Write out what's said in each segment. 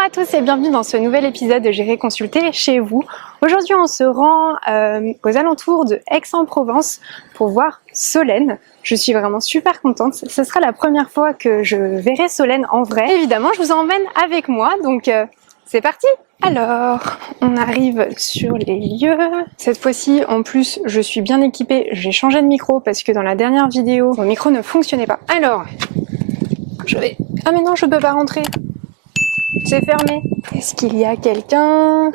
Bonjour à tous et bienvenue dans ce nouvel épisode de J'irai consulter chez vous. Aujourd'hui on se rend aux alentours de Aix-en-Provence pour voir Solène. Je suis vraiment super contente, ce sera la première fois que je verrai Solène en vrai. Évidemment je vous emmène avec moi, donc c'est parti! Alors, on arrive sur les lieux. Cette fois-ci, en plus, je suis bien équipée. J'ai changé de micro parce que dans la dernière vidéo, mon micro ne fonctionnait pas. Alors, je vais... Ah mais non, je peux pas rentrer. C'est fermé. Est-ce qu'il y a quelqu'un?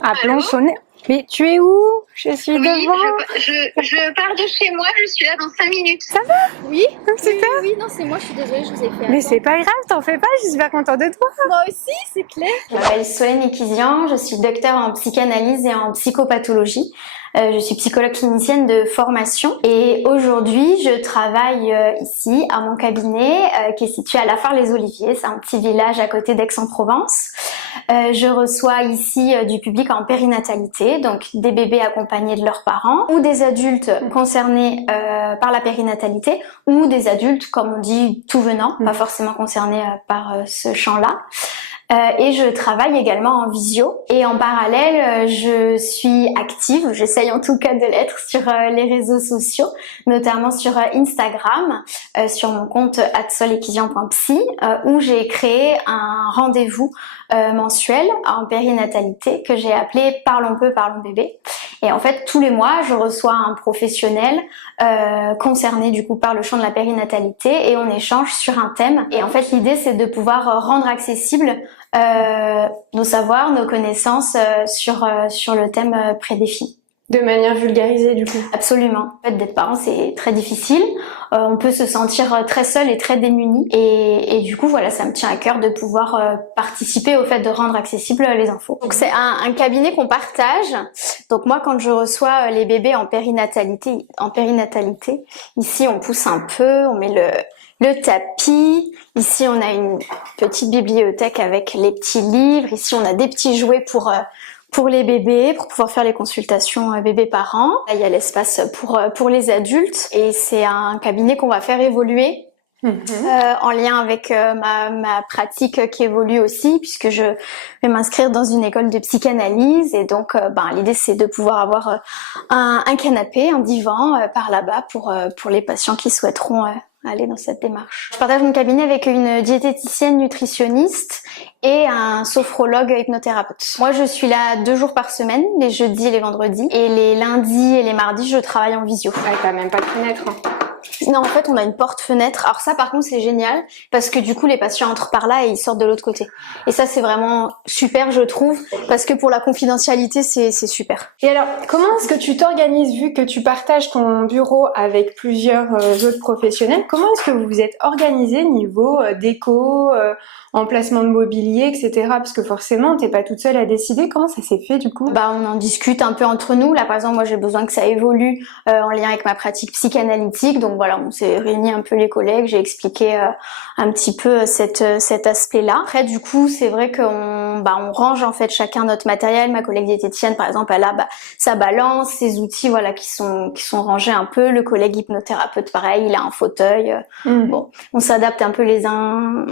Appelons Solène. Mais tu es où? Je suis devant. Je pars de chez moi, je suis là dans 5 minutes. Ça va? Oui. Super. Oui, non, c'est moi, je suis désolée, je vous ai fait attendre. Mais c'est pas grave, t'en fais pas, je suis super contente de toi. Moi aussi, c'est clair. Je m'appelle Solène Ekizian, je suis docteur en psychanalyse et en psychopathologie. Je suis psychologue clinicienne de formation et aujourd'hui je travaille ici à mon cabinet qui est situé à La Phare-les-Oliviers, c'est un petit village à côté d'Aix-en-Provence. Je reçois ici du public en périnatalité, donc des bébés accompagnés de leurs parents ou des adultes concernés par la périnatalité ou des adultes, comme on dit, tout venant, pas forcément concernés par ce champ-là. Et je travaille également en visio et en parallèle je suis active, j'essaye en tout cas de l'être sur les réseaux sociaux, notamment sur Instagram, sur mon compte @solekizian.psy où j'ai créé un rendez-vous mensuel en périnatalité que j'ai appelé Parlons peu, parlons bébé. Et en fait tous les mois je reçois un professionnel concerné du coup par le champ de la périnatalité et on échange sur un thème. Et en fait l'idée c'est de pouvoir rendre accessible nos savoirs, nos connaissances sur le thème prédéfini. De manière vulgarisée du coup. Absolument. En fait, d'être parent, c'est très difficile. On peut se sentir très seul et très démuni. Et du coup, voilà, ça me tient à cœur de pouvoir participer au fait de rendre accessibles les infos. Donc c'est un cabinet qu'on partage. Donc moi, quand je reçois les bébés en périnatalité, ici on pousse un peu, on met le tapis. Ici, on a une petite bibliothèque avec les petits livres. Ici, on a des petits jouets pour les bébés, pour pouvoir faire les consultations bébé-parents. Là, il y a l'espace pour les adultes. Et c'est un cabinet qu'on va faire évoluer en lien avec ma pratique qui évolue aussi, puisque je vais m'inscrire dans une école de psychanalyse. Et donc, l'idée, c'est de pouvoir avoir un canapé, un divan par là-bas pour les patients qui souhaiteront aller dans cette démarche. Je partage mon cabinet avec une diététicienne nutritionniste et un sophrologue hypnothérapeute. Moi, je suis là 2 jours par semaine, les jeudis et les vendredis. Et les lundis et les mardis, je travaille en visio. Ouais, t'as même pas de fenêtre. Non, en fait, on a une porte-fenêtre. Alors ça, par contre, c'est génial parce que du coup, les patients entrent par là et ils sortent de l'autre côté. Et ça, c'est vraiment super, je trouve, parce que pour la confidentialité, c'est super. Et alors, comment est-ce que tu t'organises vu que tu partages ton bureau avec plusieurs autres professionnels? Comment est-ce que vous vous êtes organisé niveau déco, emplacement de mobilier, etc. Parce que forcément, t'es pas toute seule à décider. Comment ça s'est fait du coup? On en discute un peu entre nous. Là, par exemple, moi, j'ai besoin que ça évolue en lien avec ma pratique psychanalytique. Donc voilà, on s'est réunis un peu les collègues. J'ai expliqué un petit peu cet aspect-là. Après, du coup, c'est vrai qu'on on range en fait chacun notre matériel. Ma collègue diététicienne, par exemple, elle a sa balance, ses outils, voilà, qui sont rangés un peu. Le collègue hypnothérapeute, pareil, il a un fauteuil. Bon, on s'adapte un peu les uns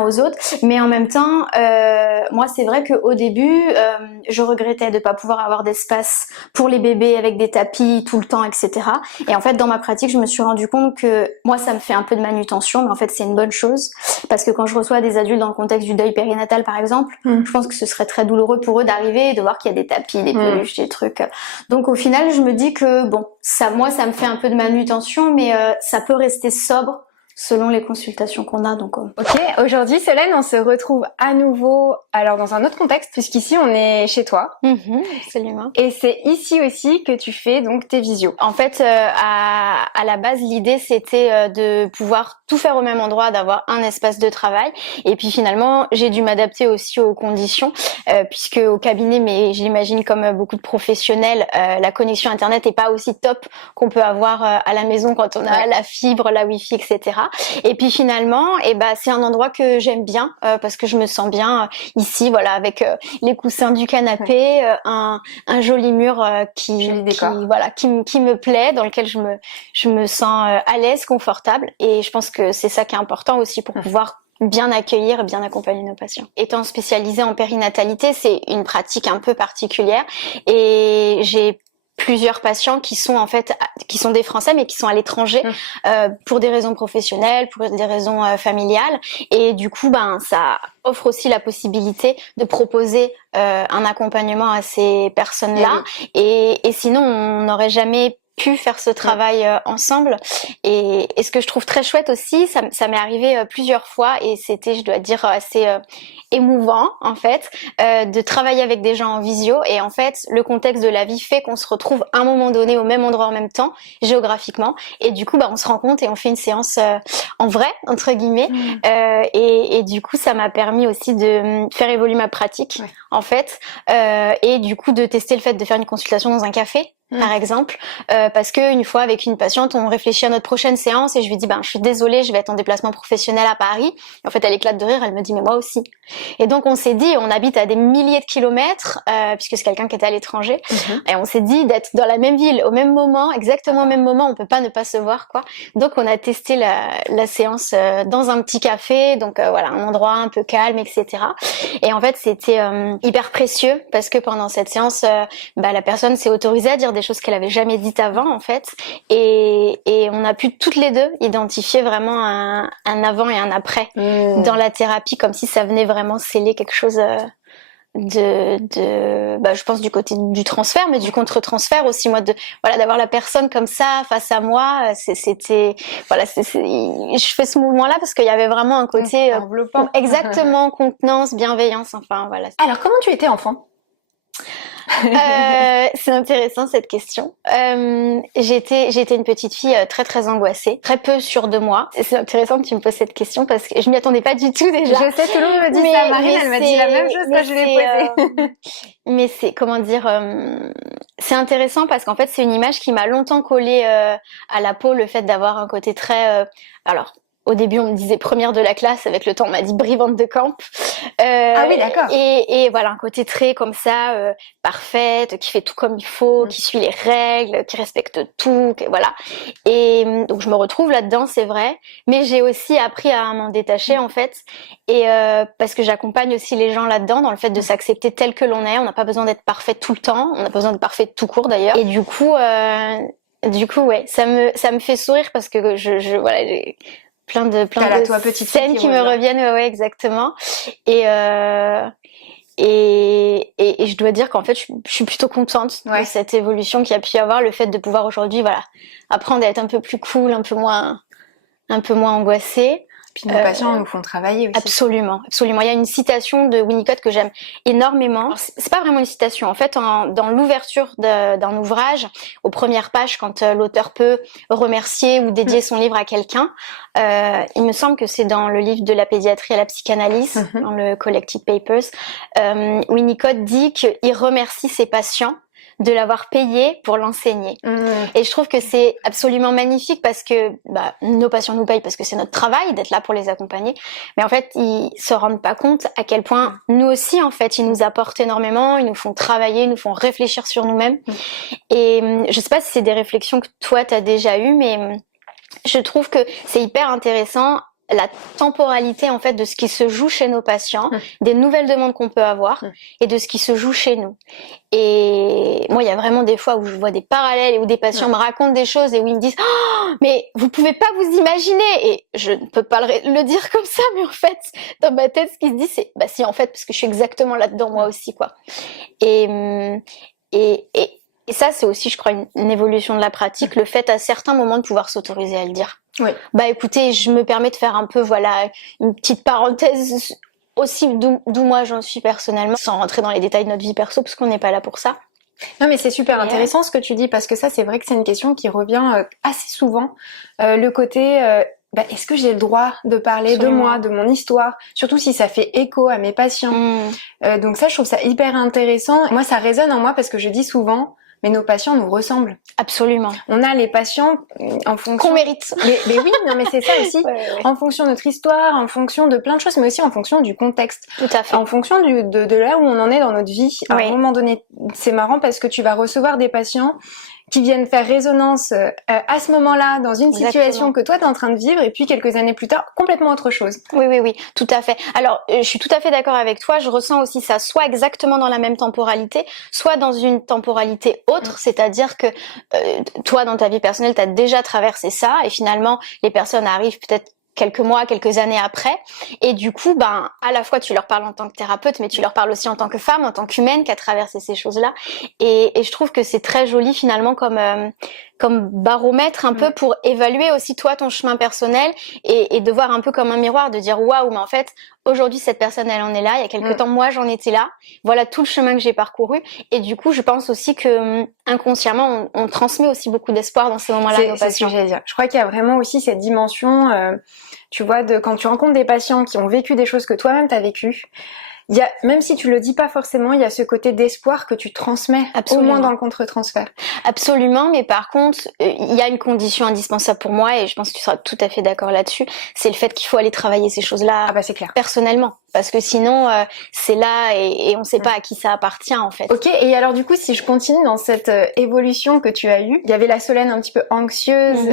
aux autres. Mais en même temps, moi, c'est vrai qu'au début, je regrettais de pas pouvoir avoir d'espace pour les bébés avec des tapis tout le temps, etc. Et en fait, dans ma pratique, je me suis rendu compte que moi, ça me fait un peu de manutention, mais en fait, c'est une bonne chose parce que quand je reçois des adultes dans le contexte du deuil périnatal, par exemple, je pense que ce serait très douloureux pour eux d'arriver et de voir qu'il y a des tapis, des peluches, des trucs. Donc, au final, je me dis que bon, moi, ça me fait un peu de manutention, mais ça peut rester sobre selon les consultations qu'on a. Donc, Ok, aujourd'hui Solène, on se retrouve à nouveau alors dans un autre contexte puisqu'ici on est chez toi. Absolument. Et c'est ici aussi que tu fais donc tes visios. En fait, à la base, l'idée c'était de pouvoir tout faire au même endroit, d'avoir un espace de travail. Et puis finalement, j'ai dû m'adapter aussi aux conditions, puisque au cabinet, mais j'imagine comme beaucoup de professionnels, la connexion internet est pas aussi top qu'on peut avoir à la maison quand on a la fibre, la wifi, etc. Et puis finalement, c'est un endroit que j'aime bien parce que je me sens bien ici, voilà, avec les coussins du canapé, un joli mur qui me plaît, dans lequel je me sens à l'aise, confortable. Et je pense que c'est ça qui est important aussi pour pouvoir bien accueillir et bien accompagner nos patients. Étant spécialisée en périnatalité, c'est une pratique un peu particulière et j'ai plusieurs patients qui sont en fait qui sont des Français mais qui sont à l'étranger pour des raisons professionnelles, pour des raisons familiales et du coup ça offre aussi la possibilité de proposer un accompagnement à ces personnes-là et sinon on n'aurait jamais pu faire ce travail ensemble et ce que je trouve très chouette aussi, ça m'est arrivé plusieurs fois et c'était, je dois dire, assez émouvant en fait de travailler avec des gens en visio et en fait le contexte de la vie fait qu'on se retrouve à un moment donné au même endroit en même temps géographiquement et du coup on se rencontre et on fait une séance en vrai entre guillemets et du coup ça m'a permis aussi de faire évoluer ma pratique en fait et du coup de tester le fait de faire une consultation dans un café par exemple, parce que une fois avec une patiente, on réfléchit à notre prochaine séance et je lui dis je suis désolée, je vais être en déplacement professionnel à Paris. Et en fait, elle éclate de rire, elle me dit mais moi aussi. Et donc on s'est dit, on habite à des milliers de kilomètres, puisque c'est quelqu'un qui était à l'étranger, et on s'est dit d'être dans la même ville au même moment, exactement au même moment, on peut pas ne pas se voir quoi. Donc on a testé la séance dans un petit café, donc voilà un endroit un peu calme, etc. Et en fait c'était hyper précieux parce que pendant cette séance, la personne s'est autorisée à dire des choses qu'elle avait jamais dites avant en fait et on a pu toutes les deux identifier vraiment un avant et un après dans la thérapie comme si ça venait vraiment sceller quelque chose je pense du côté du transfert mais du contre-transfert aussi moi d'avoir la personne comme ça face à moi c'était je fais ce mouvement là parce qu'il y avait vraiment un côté enveloppant exactement contenance bienveillance enfin voilà. Alors comment tu étais enfant? C'est intéressant cette question. J'étais une petite fille très très angoissée, très peu sûre de moi. C'est intéressant que tu me poses cette question parce que je m'y attendais pas du tout déjà. Je sais, tout le monde me dit ça. Marine, elle m'a dit la même chose quand je l'ai posée. Mais c'est comment dire, c'est intéressant parce qu'en fait c'est une image qui m'a longtemps collée à la peau, le fait d'avoir un côté très au début, on me disait première de la classe. Avec le temps, on m'a dit brivante de camp. Ah oui, d'accord. Et voilà, un côté très comme ça, parfaite, qui fait tout comme il faut, qui suit les règles, qui respecte tout, voilà. Et donc, je me retrouve là-dedans, c'est vrai. Mais j'ai aussi appris à m'en détacher, en fait. Et parce que j'accompagne aussi les gens là-dedans, dans le fait de s'accepter tel que l'on est. On n'a pas besoin d'être parfait tout le temps. On a besoin d'être parfait tout court, d'ailleurs. Et du coup, ouais, ça me fait sourire parce que voilà, j'ai plein de toi, petite scènes qui me reviennent, ouais, exactement. Et je dois dire qu'en fait, je suis plutôt contente de cette évolution qu'il y a pu y avoir, le fait de pouvoir aujourd'hui, voilà, apprendre à être un peu plus cool, un peu moins angoissée. Puis nos patients nous font travailler aussi. Absolument, absolument. Il y a une citation de Winnicott que j'aime énormément. Alors, c'est pas vraiment une citation. En fait, dans l'ouverture d'un ouvrage, aux premières pages, quand l'auteur peut remercier ou dédier son livre à quelqu'un, il me semble que c'est dans le livre de la pédiatrie à la psychanalyse, dans le Collected Papers, Winnicott dit qu'il remercie ses patients de l'avoir payé pour l'enseigner. Et je trouve que c'est absolument magnifique parce que nos patients nous payent parce que c'est notre travail d'être là pour les accompagner. Mais en fait, ils se rendent pas compte à quel point nous aussi, en fait, ils nous apportent énormément, ils nous font travailler, ils nous font réfléchir sur nous-mêmes. Et je sais pas si c'est des réflexions que toi t'as déjà eues, mais je trouve que c'est hyper intéressant la temporalité en fait de ce qui se joue chez nos patients, des nouvelles demandes qu'on peut avoir et de ce qui se joue chez nous. Et moi, il y a vraiment des fois où je vois des parallèles et où des patients me racontent des choses et où ils me disent oh, mais vous pouvez pas vous imaginer. Et je ne peux pas le dire comme ça, mais en fait, dans ma tête, ce qui se dit, c'est si en fait, parce que je suis exactement là-dedans moi aussi, quoi. Et ça, c'est aussi, je crois, une évolution de la pratique, le fait à certains moments de pouvoir s'autoriser à le dire. Oui. Écoutez, je me permets de faire un peu, voilà, une petite parenthèse aussi d'où moi j'en suis personnellement, sans rentrer dans les détails de notre vie perso, parce qu'on n'est pas là pour ça. Non, mais c'est super intéressant ce que tu dis, parce que ça, c'est vrai que c'est une question qui revient assez souvent. Le côté, est-ce que j'ai le droit de parler de moi, de mon histoire, surtout si ça fait écho à mes patients. Donc ça, je trouve ça hyper intéressant. Moi, ça résonne en moi parce que je dis souvent, mais nos patients nous ressemblent. Absolument. On a les patients en fonction... Qu'on mérite. Mais oui, non, mais c'est ça aussi. En fonction de notre histoire, en fonction de plein de choses, mais aussi en fonction du contexte. Tout à fait. En fonction de là où on en est dans notre vie. À un moment donné, c'est marrant parce que tu vas recevoir des patients qui viennent faire résonance à ce moment-là dans une Exactement. situation que toi t'es en train de vivre et puis quelques années plus tard complètement autre chose. Oui, tout à fait. Alors, je suis tout à fait d'accord avec toi. Je ressens aussi ça, soit exactement dans la même temporalité, soit dans une temporalité autre. C'est-à-dire que toi, dans ta vie personnelle, tu as déjà traversé ça et finalement, les personnes arrivent peut-être quelques mois, quelques années après. Et du coup, ben, à la fois, tu leur parles en tant que thérapeute, mais tu leur parles aussi en tant que femme, en tant qu'humaine qui a traversé ces choses-là. Et je trouve que c'est très joli finalement comme baromètre un peu pour évaluer aussi toi ton chemin personnel et de voir un peu comme un miroir, de dire waouh, mais en fait, aujourd'hui, cette personne, elle en est là. Il y a quelques temps, moi, j'en étais là. Voilà tout le chemin que j'ai parcouru. Et du coup, je pense aussi que inconsciemment, on transmet aussi beaucoup d'espoir dans ces moments-là à nos patients. C'est ce que j'allais dire. Je crois qu'il y a vraiment aussi cette dimension, tu vois, de quand tu rencontres des patients qui ont vécu des choses que toi-même t'as vécues, il y a, même si tu le dis pas forcément, il y a ce côté d'espoir que tu transmets, Absolument. au moins dans le contre-transfert. Absolument, mais par contre, il y a une condition indispensable pour moi, et je pense que tu seras tout à fait d'accord là-dessus, c'est le fait qu'il faut aller travailler ces choses-là C'est clair. Personnellement. Parce que sinon, c'est là et on sait pas à qui ça appartient en fait. Ok, et alors du coup, si je continue dans cette évolution que tu as eue, il y avait la Solène un petit peu anxieuse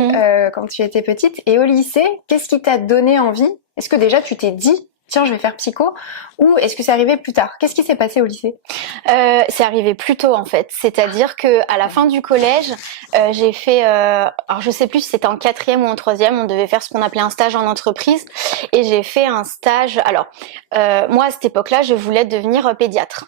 quand tu étais petite, et au lycée, qu'est-ce qui t'a donné envie? Est-ce que déjà tu t'es dit tiens, je vais faire psycho, ou est-ce que c'est arrivé plus tard? Qu'est-ce qui s'est passé au lycée? C'est arrivé plus tôt en fait, c'est-à-dire que à la fin du collège, j'ai fait, alors je sais plus si c'était en 4e ou en 3e, on devait faire ce qu'on appelait un stage en entreprise, et j'ai fait un stage. Alors moi à cette époque-là, je voulais devenir pédiatre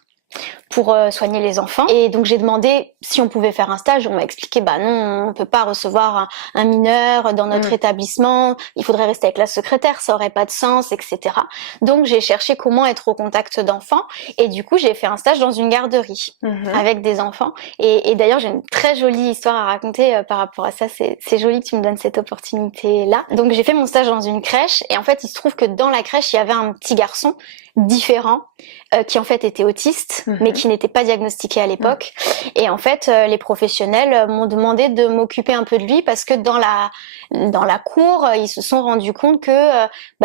pour soigner les enfants, et donc j'ai demandé si on pouvait faire un stage. On m'a expliqué bah non, on peut pas recevoir un mineur dans notre établissement, il faudrait rester avec la secrétaire, ça aurait pas de sens, etc. Donc j'ai cherché comment être au contact d'enfants, et du coup j'ai fait un stage dans une garderie avec des enfants, et d'ailleurs j'ai une très jolie histoire à raconter par rapport à ça. C'est joli que tu me donnes cette opportunité là. Donc j'ai fait mon stage dans une crèche, et en fait il se trouve que dans la crèche il y avait un petit garçon différent qui en fait était autiste, mais qui n'était pas diagnostiqué à l'époque. Et en fait les professionnels m'ont demandé de m'occuper un peu de lui, parce que dans la cour ils se sont rendus compte que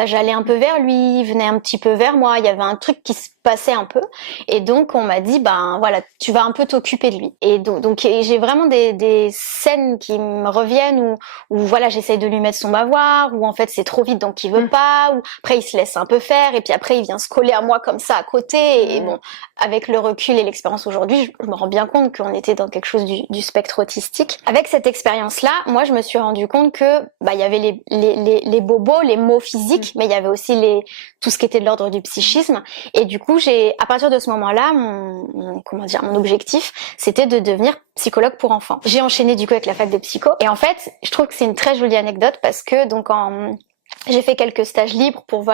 j'allais un peu vers lui, il venait un petit peu vers moi, il y avait un truc qui se passait un peu, et donc on m'a dit voilà, tu vas un peu t'occuper de lui. Et donc j'ai vraiment des scènes qui me reviennent où voilà, j'essaye de lui mettre son bavoir, où en fait c'est trop vite donc il veut pas, ou après il se laisse un peu faire, et puis après il vient se coller à moi comme ça à côté, et bon, avec le recul et l'expérience aujourd'hui, je me rends bien compte qu'on était dans quelque chose du spectre autistique. Avec cette expérience-là, moi je me suis rendu compte que il y avait les bobos, les maux physiques, mais il y avait aussi tout ce qui était de l'ordre du psychisme. Et du coup, à partir de ce moment-là, mon objectif, c'était de devenir psychologue pour enfants. J'ai enchaîné du coup avec la fac de psycho, et en fait, je trouve que c'est une très jolie anecdote, parce que donc j'ai fait quelques stages libres pour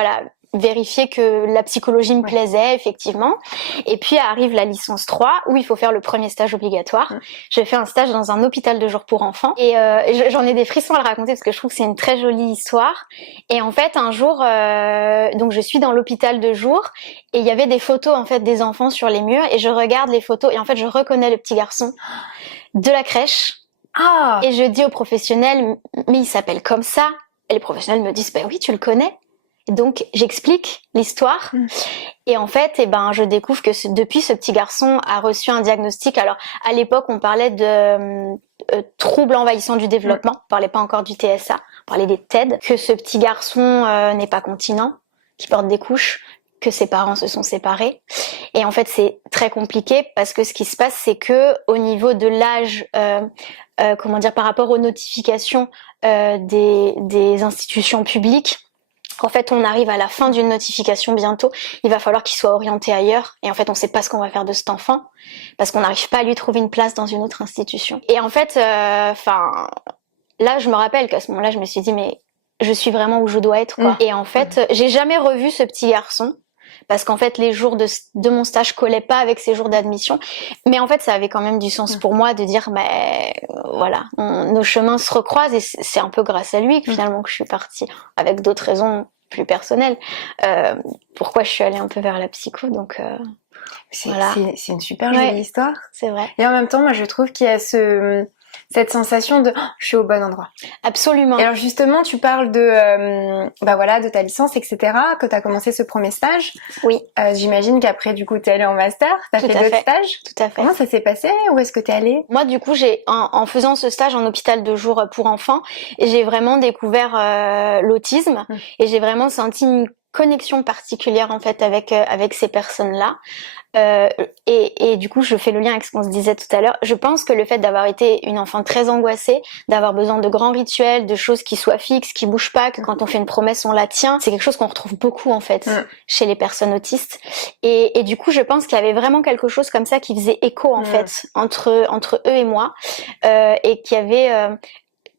vérifier que la psychologie me plaisait effectivement, et puis arrive la licence 3 où il faut faire le premier stage obligatoire. J'ai fait un stage dans un hôpital de jour pour enfants, et j'en ai des frissons à le raconter parce que je trouve que c'est une très jolie histoire. Et en fait un jour donc je suis dans l'hôpital de jour, et il y avait des photos en fait des enfants sur les murs, et je regarde les photos, et en fait je reconnais le petit garçon de la crèche. Et je dis aux professionnels mais il s'appelle comme ça, et les professionnels me disent oui, tu le connais. Donc j'explique l'histoire, et en fait je découvre que depuis, ce petit garçon a reçu un diagnostic. Alors à l'époque on parlait de troubles envahissants du développement, on parlait pas encore du TSA, on parlait des TED, que ce petit garçon n'est pas continent, qu'il porte des couches, que ses parents se sont séparés. Et en fait c'est très compliqué, parce que ce qui se passe c'est que au niveau de l'âge par rapport aux notifications des institutions publiques, en fait, on arrive à la fin d'une notification bientôt, il va falloir qu'il soit orienté ailleurs, et en fait, on sait pas ce qu'on va faire de cet enfant, parce qu'on n'arrive pas à lui trouver une place dans une autre institution. Et en fait, là, je me rappelle qu'à ce moment-là, je me suis dit, mais je suis vraiment où je dois être, quoi. Et en fait, j'ai jamais revu ce petit garçon, parce qu'en fait les jours de mon stage collaient pas avec ces jours d'admission, mais en fait ça avait quand même du sens pour moi de dire voilà, nos chemins se recroisent, et c'est un peu grâce à lui que finalement que je suis partie, avec d'autres raisons plus personnelles, pourquoi je suis allée un peu vers la psycho. Donc c'est une super jolie histoire. C'est vrai. Et en même temps, moi je trouve qu'il y a Cette sensation de je suis au bon endroit. Absolument. Et alors justement, tu parles de ta licence, etc., que tu as commencé ce premier stage. Oui. J'imagine qu'après, du coup, tu es allée en master, tu as fait d'autres stages. Tout à fait. Comment ça s'est passé? Où est-ce que tu es allée? Moi, du coup, en faisant ce stage en hôpital de jour pour enfants, j'ai vraiment découvert l'autisme et j'ai vraiment senti une connexion particulière en fait avec ces personnes-là. Et du coup, je fais le lien avec ce qu'on se disait tout à l'heure. Je pense que le fait d'avoir été une enfant très angoissée, d'avoir besoin de grands rituels, de choses qui soient fixes, qui bougent pas, que quand on fait une promesse, on la tient, c'est quelque chose qu'on retrouve beaucoup en fait chez les personnes autistes. Et du coup, je pense qu'il y avait vraiment quelque chose comme ça qui faisait écho en fait entre eux et moi, et qu'il y avait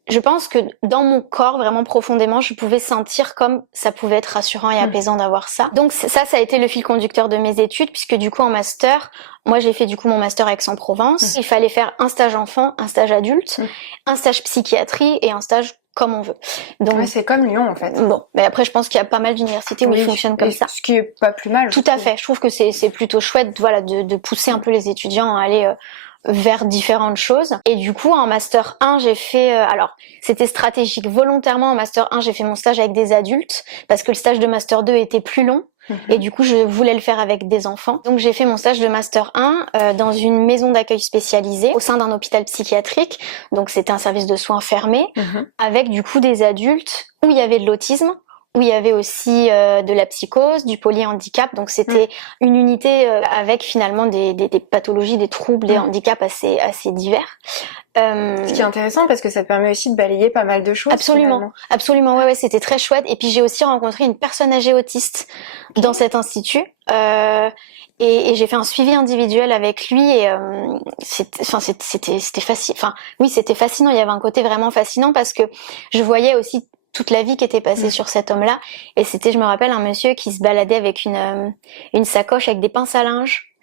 je pense que dans mon corps, vraiment profondément, je pouvais sentir comme ça pouvait être rassurant et apaisant d'avoir ça. Donc ça a été le fil conducteur de mes études, puisque du coup en master, moi j'ai fait du coup mon master à Aix-en-Provence. Il fallait faire un stage enfant, un stage adulte, un stage psychiatrie et un stage comme on veut. Donc c'est comme Lyon en fait. Bon, mais après je pense qu'il y a pas mal d'universités où ils fonctionnent comme ça. Ce qui est pas plus mal. Tout à fait. Je trouve que c'est plutôt chouette, voilà, de pousser un peu les étudiants à aller vers différentes choses. Et du coup, en Master 1, j'ai fait... alors, c'était stratégique. Volontairement, en Master 1, j'ai fait mon stage avec des adultes, parce que le stage de Master 2 était plus long. Et du coup, je voulais le faire avec des enfants. Donc, j'ai fait mon stage de Master 1 dans une maison d'accueil spécialisée au sein d'un hôpital psychiatrique. Donc, c'était un service de soins fermé, avec du coup des adultes où il y avait de l'autisme, où il y avait aussi de la psychose, du polyhandicap. Donc c'était une unité avec finalement des pathologies, des troubles, des handicaps assez divers. Ce qui est intéressant parce que ça te permet aussi de balayer pas mal de choses. Absolument, absolument, ouais, c'était très chouette. Et puis j'ai aussi rencontré une personne âgée autiste dans cet institut. Et j'ai fait un suivi individuel avec lui et c'était fascinant. Enfin oui, c'était fascinant. Il y avait un côté vraiment fascinant parce que je voyais aussi toute la vie qui était passée sur cet homme-là. Et c'était, je me rappelle, un monsieur qui se baladait avec une sacoche avec des pinces à linge,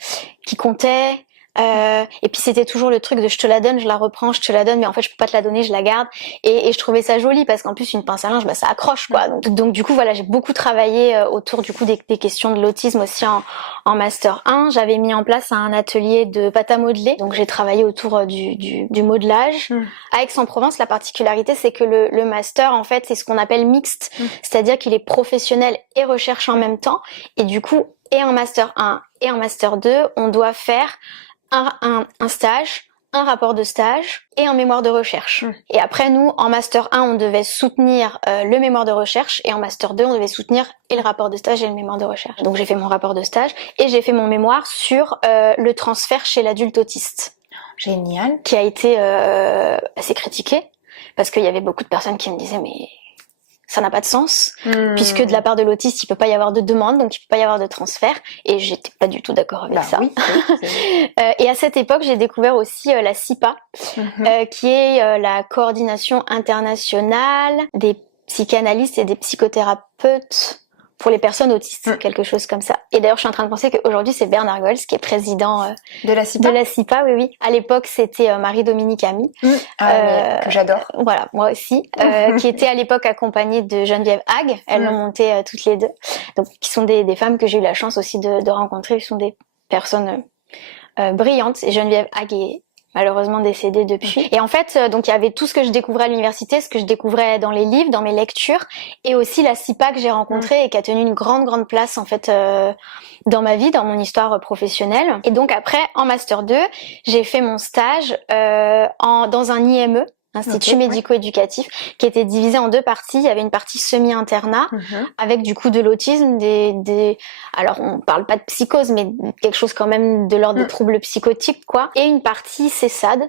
qui comptait. Et puis c'était toujours le truc de je te la donne, je la reprends, je te la donne, mais en fait je peux pas te la donner, je la garde. Et je trouvais ça joli parce qu'en plus une pince à linge, bah ça accroche quoi. Donc du coup voilà, j'ai beaucoup travaillé autour du coup des questions de l'autisme aussi en master 1. J'avais mis en place un atelier de pâte à modeler, donc j'ai travaillé autour du modelage. À Aix-en-Provence, la particularité c'est que le master en fait c'est ce qu'on appelle mixte, c'est-à-dire qu'il est professionnel et recherche en même temps. Et du coup et en master 1 et en master 2, on doit faire un stage, un rapport de stage et un mémoire de recherche. Et après, nous, en Master 1, on devait soutenir le mémoire de recherche et en Master 2, on devait soutenir et le rapport de stage et le mémoire de recherche. Donc j'ai fait mon rapport de stage et j'ai fait mon mémoire sur le transfert chez l'adulte autiste. Génial. Qui a été assez critiqué parce qu'il y avait beaucoup de personnes qui me disaient mais ça n'a pas de sens, puisque de la part de l'autiste, il peut pas y avoir de demande, donc il peut pas y avoir de transfert, et j'étais pas du tout d'accord avec ça. Oui, et à cette époque, j'ai découvert aussi la CIPA, qui est la coordination internationale des psychanalystes et des psychothérapeutes pour les personnes autistes, quelque chose comme ça. Et d'ailleurs, je suis en train de penser qu'aujourd'hui, c'est Bernard Goels qui est président de la CIPA. De la CIPA, oui, oui. À l'époque, c'était Marie-Dominique Ami. Que j'adore. Voilà, moi aussi. Qui était à l'époque accompagnée de Geneviève Hague. Elles l'ont monté toutes les deux. Donc, qui sont des femmes que j'ai eu la chance aussi de rencontrer. Qui sont des personnes brillantes. Et Geneviève Hague est malheureusement décédée depuis. Et en fait, donc il y avait tout ce que je découvrais à l'université, ce que je découvrais dans les livres, dans mes lectures, et aussi la CIPA que j'ai rencontrée et qui a tenu une grande place en fait dans ma vie, dans mon histoire professionnelle. Et donc après, en Master 2, j'ai fait mon stage dans un IME, Institut médico-éducatif, qui était divisé en deux parties. Il y avait une partie semi-internat, avec du coup de l'autisme, alors on parle pas de psychose, mais quelque chose quand même de l'ordre des troubles psychotiques, quoi. Et une partie CESAD,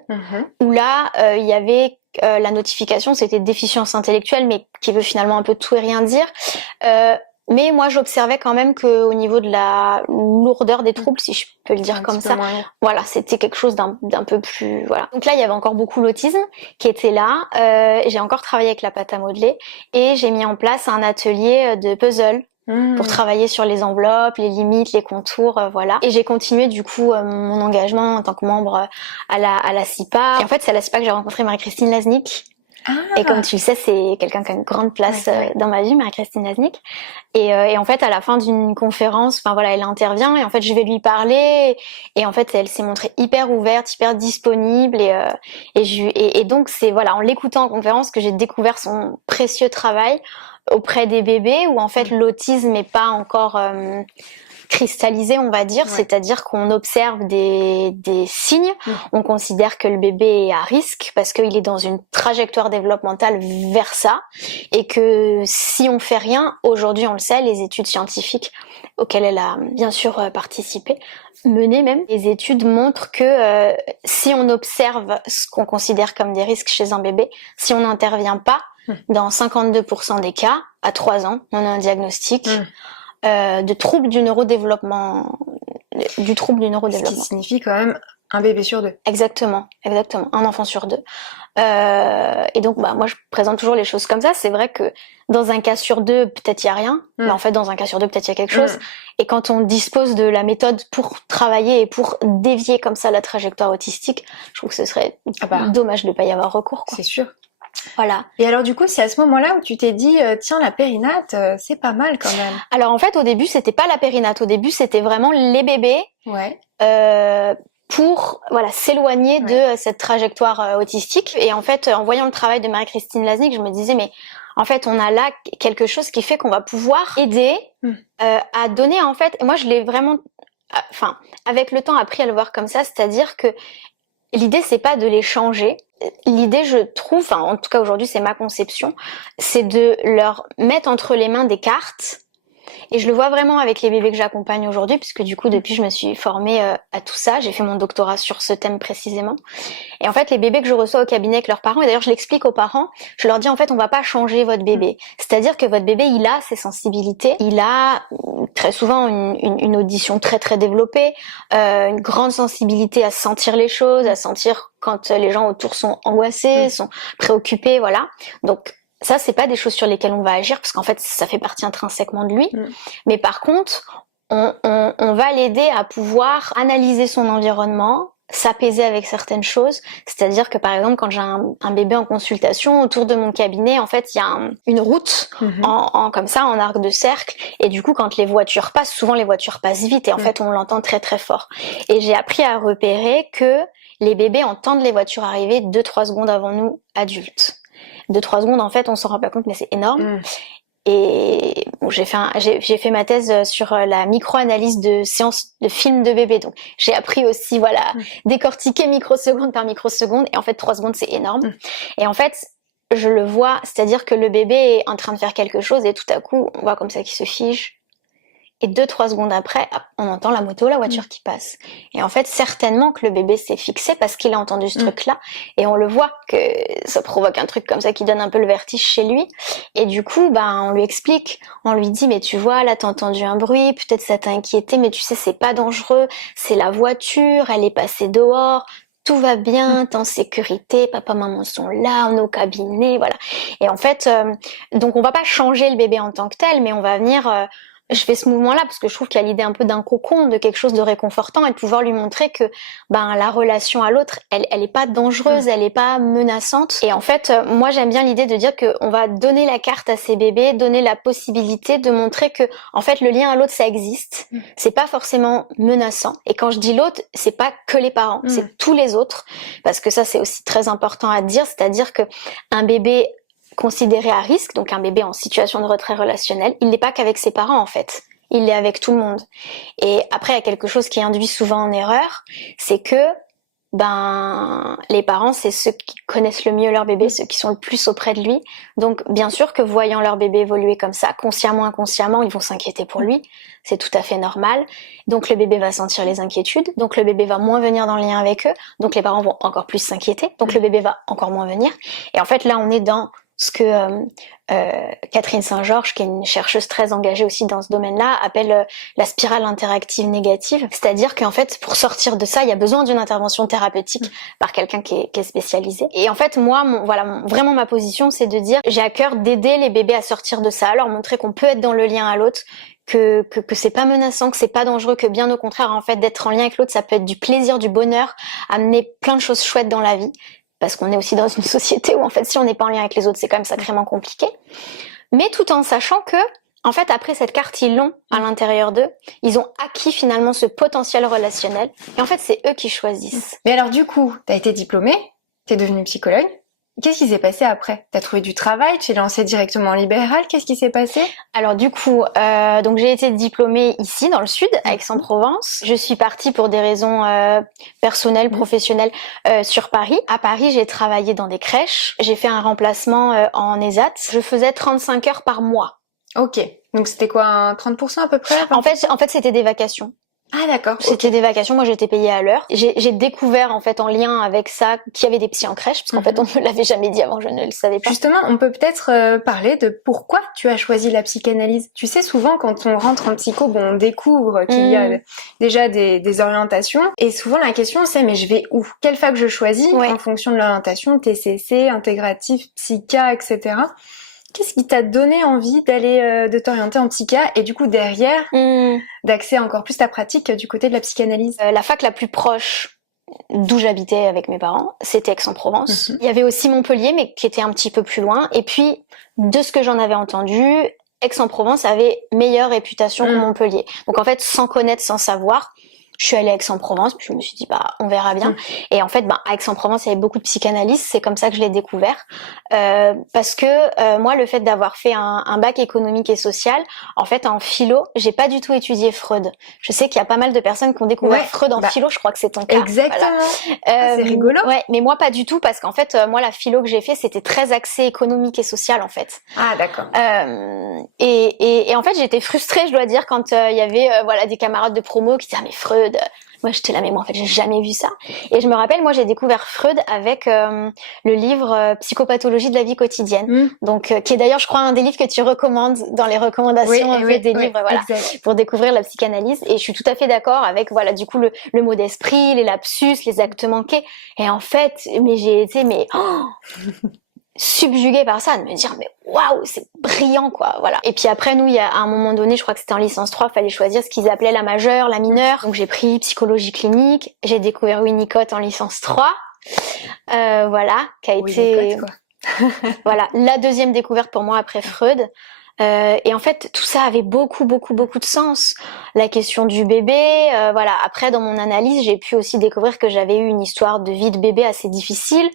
où là, il y avait la notification, c'était déficience intellectuelle, mais qui veut finalement un peu tout et rien dire. Mais moi, j'observais quand même que au niveau de la lourdeur des troubles, si je peux le dire comme ça, voilà, c'était quelque chose d'un peu plus, voilà. Donc là, il y avait encore beaucoup l'autisme qui était là. J'ai encore travaillé avec la pâte à modeler et j'ai mis en place un atelier de puzzle pour travailler sur les enveloppes, les limites, les contours, voilà. Et j'ai continué du coup mon engagement en tant que membre à la CIPA. Et en fait, c'est à la CIPA que j'ai rencontré Marie-Christine Laznick. Et comme tu le sais, c'est quelqu'un qui a une grande place dans ma vie, Marie-Christine Laznick. Et en fait, à la fin d'une conférence, enfin voilà, elle intervient et en fait, je vais lui parler. Et en fait, elle s'est montrée hyper ouverte, hyper disponible. Et donc, c'est voilà, en l'écoutant en conférence que j'ai découvert son précieux travail auprès des bébés, où en fait, l'autisme n'est pas encore cristallisé, on va dire, c'est-à-dire qu'on observe des signes, on considère que le bébé est à risque parce qu'il est dans une trajectoire développementale vers ça, et que si on fait rien, aujourd'hui on le sait, les études scientifiques auxquelles elle a bien sûr participé, menées même, les études montrent que si on observe ce qu'on considère comme des risques chez un bébé, si on n'intervient pas, dans 52% des cas, à 3 ans, on a un diagnostic de trouble du neurodéveloppement. Ce qui signifie quand même un bébé sur 2. Exactement, un enfant sur 2. Et donc, moi, je présente toujours les choses comme ça. C'est vrai que dans un cas sur 2, peut-être il y a rien, mais en fait, dans un cas sur 2, peut-être il y a quelque chose. Et quand on dispose de la méthode pour travailler et pour dévier comme ça la trajectoire autistique, je trouve que ce serait dommage de ne pas y avoir recours, quoi. C'est sûr. Voilà. Et alors du coup, c'est à ce moment-là où tu t'es dit tiens, la périnate, c'est pas mal quand même. Alors en fait, au début, c'était pas la périnate. Au début, c'était vraiment les bébés pour s'éloigner de cette trajectoire autistique. Et en fait, en voyant le travail de Marie-Christine Laznick, je me disais mais en fait, on a là quelque chose qui fait qu'on va pouvoir aider à donner. En fait, moi, je l'ai vraiment, avec le temps, appris à le voir comme ça, c'est-à-dire que l'idée, c'est pas de les changer. L'idée, je trouve, en tout cas aujourd'hui, c'est ma conception, c'est de leur mettre entre les mains des cartes. Et je le vois vraiment avec les bébés que j'accompagne aujourd'hui, puisque du coup, depuis, je me suis formée à tout ça. J'ai fait mon doctorat sur ce thème précisément. Et en fait, les bébés que je reçois au cabinet avec leurs parents, et d'ailleurs, je l'explique aux parents, je leur dis, en fait, on va pas changer votre bébé. C'est-à-dire que votre bébé, il a ses sensibilités. Il a très souvent une audition très, très développée, une grande sensibilité à sentir les choses, à sentir quand les gens autour sont angoissés, sont préoccupés, voilà. Donc, ça, c'est pas des choses sur lesquelles on va agir parce qu'en fait, ça fait partie intrinsèquement de lui. Mais par contre, on va l'aider à pouvoir analyser son environnement, s'apaiser avec certaines choses. C'est-à-dire que par exemple, quand j'ai un bébé en consultation, autour de mon cabinet, en fait, il y a une route comme ça, en arc de cercle. Et du coup, quand les voitures passent, souvent les voitures passent vite et en fait, on l'entend très très fort. Et j'ai appris à repérer que les bébés entendent les voitures arriver 2-3 secondes avant nous, adultes. 2-3 secondes, en fait, on s'en rend pas compte, mais c'est énorme. Et bon, j'ai fait ma thèse sur la micro-analyse de séances de films de bébés. Donc, j'ai appris aussi, décortiquer microseconde par microseconde. Et en fait, 3 secondes, c'est énorme. Et en fait, je le vois, c'est-à-dire que le bébé est en train de faire quelque chose et tout à coup, on voit comme ça qu'il se fige. Et 2-3 secondes après, on entend la moto, la voiture qui passe. Et en fait, certainement que le bébé s'est fixé parce qu'il a entendu ce truc-là. Et on le voit que ça provoque un truc comme ça qui donne un peu le vertige chez lui. Et du coup, on lui explique. On lui dit, mais tu vois, là, t'as entendu un bruit, peut-être ça t'a inquiété, mais tu sais, c'est pas dangereux. C'est la voiture, elle est passée dehors. Tout va bien, t'es en sécurité, papa, maman sont là, on est au cabinet, voilà. Et en fait, donc on va pas changer le bébé en tant que tel, mais on va venir... je fais ce mouvement-là parce que je trouve qu'il y a l'idée un peu d'un cocon, de quelque chose de réconfortant et de pouvoir lui montrer que la relation à l'autre, elle est pas dangereuse, elle est pas menaçante. Et en fait, moi j'aime bien l'idée de dire qu'on va donner la carte à ces bébés, donner la possibilité de montrer que en fait le lien à l'autre ça existe. C'est pas forcément menaçant. Et quand je dis l'autre, c'est pas que les parents, c'est tous les autres, parce que ça c'est aussi très important à dire, c'est-à-dire que un bébé considéré à risque, donc un bébé en situation de retrait relationnel, il n'est pas qu'avec ses parents en fait, il est avec tout le monde. Et après il y a quelque chose qui induit souvent en erreur, c'est que les parents c'est ceux qui connaissent le mieux leur bébé, ceux qui sont le plus auprès de lui. Donc bien sûr que voyant leur bébé évoluer comme ça, consciemment, inconsciemment, ils vont s'inquiéter pour lui, c'est tout à fait normal. Donc le bébé va sentir les inquiétudes, donc le bébé va moins venir dans le lien avec eux, donc les parents vont encore plus s'inquiéter, donc le bébé va encore moins venir. Et en fait là on est dans ce que Catherine Saint-Georges, qui est une chercheuse très engagée aussi dans ce domaine-là, appelle la spirale interactive négative. C'est-à-dire qu'en fait, pour sortir de ça, il y a besoin d'une intervention thérapeutique par quelqu'un qui est spécialisé. Et en fait, moi, vraiment ma position, c'est de dire, j'ai à cœur d'aider les bébés à sortir de ça, à leur montrer qu'on peut être dans le lien à l'autre, que c'est pas menaçant, que c'est pas dangereux, que bien au contraire, en fait, d'être en lien avec l'autre, ça peut être du plaisir, du bonheur, amener plein de choses chouettes dans la vie. parce qu'on est aussi dans une société où en fait si on n'est pas en lien avec les autres, c'est quand même sacrément compliqué. Mais tout en sachant que, en fait, après cette carte, ils l'ont à l'intérieur d'eux. Ils ont acquis finalement ce potentiel relationnel. Et en fait, c'est eux qui choisissent. Mais alors du coup, t'as été diplômée, t'es devenue psychologue. Qu'est-ce qui s'est passé après? T'as trouvé du travail, tu t'es lancée directement en libéral, qu'est-ce qui s'est passé? Alors du coup, donc j'ai été diplômée ici dans le sud, à Aix-en-Provence. Je suis partie pour des raisons personnelles, professionnelles sur Paris. À Paris, j'ai travaillé dans des crèches. J'ai fait un remplacement en ESAT. Je faisais 35 heures par mois. Ok, donc c'était quoi, un 30% à peu près? En fait, c'était des vacations. Ah d'accord. C'était des vacations, moi j'étais payée à l'heure. J'ai découvert en fait en lien avec ça qu'il y avait des psys en crèche, parce qu'en fait on ne me l'avait jamais dit avant, je ne le savais pas. Justement, on peut peut-être parler de pourquoi tu as choisi la psychanalyse. Tu sais, souvent quand on rentre en psycho, bon, on découvre qu'il y a déjà des orientations, et souvent la question c'est mais je vais où? Quelle fac je choisis en fonction de l'orientation, TCC, intégratif, psycha, etc. Qu'est-ce qui t'a donné envie d'aller de t'orienter en psycha et du coup derrière d'axer encore plus ta pratique du côté de la psychanalyse? La fac la plus proche d'où j'habitais avec mes parents, c'était Aix-en-Provence. Il y avait aussi Montpellier, mais qui était un petit peu plus loin. Et puis, de ce que j'en avais entendu, Aix-en-Provence avait meilleure réputation que Montpellier. Donc en fait, sans connaître, sans savoir, je suis allée à Aix-en-Provence, puis je me suis dit, bah, on verra bien. Et en fait, à Aix-en-Provence, il y avait beaucoup de psychanalystes, c'est comme ça que je l'ai découvert. Parce que moi, le fait d'avoir fait un bac économique et social, en fait, en philo, j'ai pas du tout étudié Freud. Je sais qu'il y a pas mal de personnes qui ont découvert Freud en philo, je crois que c'est ton cas. Exactement. Voilà. C'est rigolo. Ouais, mais moi, pas du tout, parce qu'en fait, moi, la philo que j'ai fait, c'était très axé économique et social, en fait. Ah, d'accord. Et en fait, j'étais frustrée, je dois dire, quand il y avait voilà des camarades de promo qui disaient ah, mais Freud, moi j'étais là mais moi en fait j'ai jamais vu ça. Et je me rappelle, moi j'ai découvert Freud avec le livre Psychopathologie de la vie quotidienne, donc qui est d'ailleurs je crois un des livres que tu recommandes dans les recommandations des livres, voilà, pour découvrir la psychanalyse. Et je suis tout à fait d'accord avec voilà du coup le mot d'esprit, les lapsus, les actes manqués. Et en fait, mais j'ai été subjuguée par ça, de me dire mais waouh, c'est brillant quoi, voilà. Et puis après nous, il y a à un moment donné, je crois que c'était en licence 3, fallait choisir ce qu'ils appelaient la majeure, la mineure. Donc j'ai pris psychologie clinique, j'ai découvert Winnicott en licence 3. Voilà, qui a été voilà, la deuxième découverte pour moi après Freud. Et en fait, tout ça avait beaucoup de sens. La question du bébé, voilà. Après, dans mon analyse, j'ai pu aussi découvrir que j'avais eu une histoire de vie de bébé assez difficile.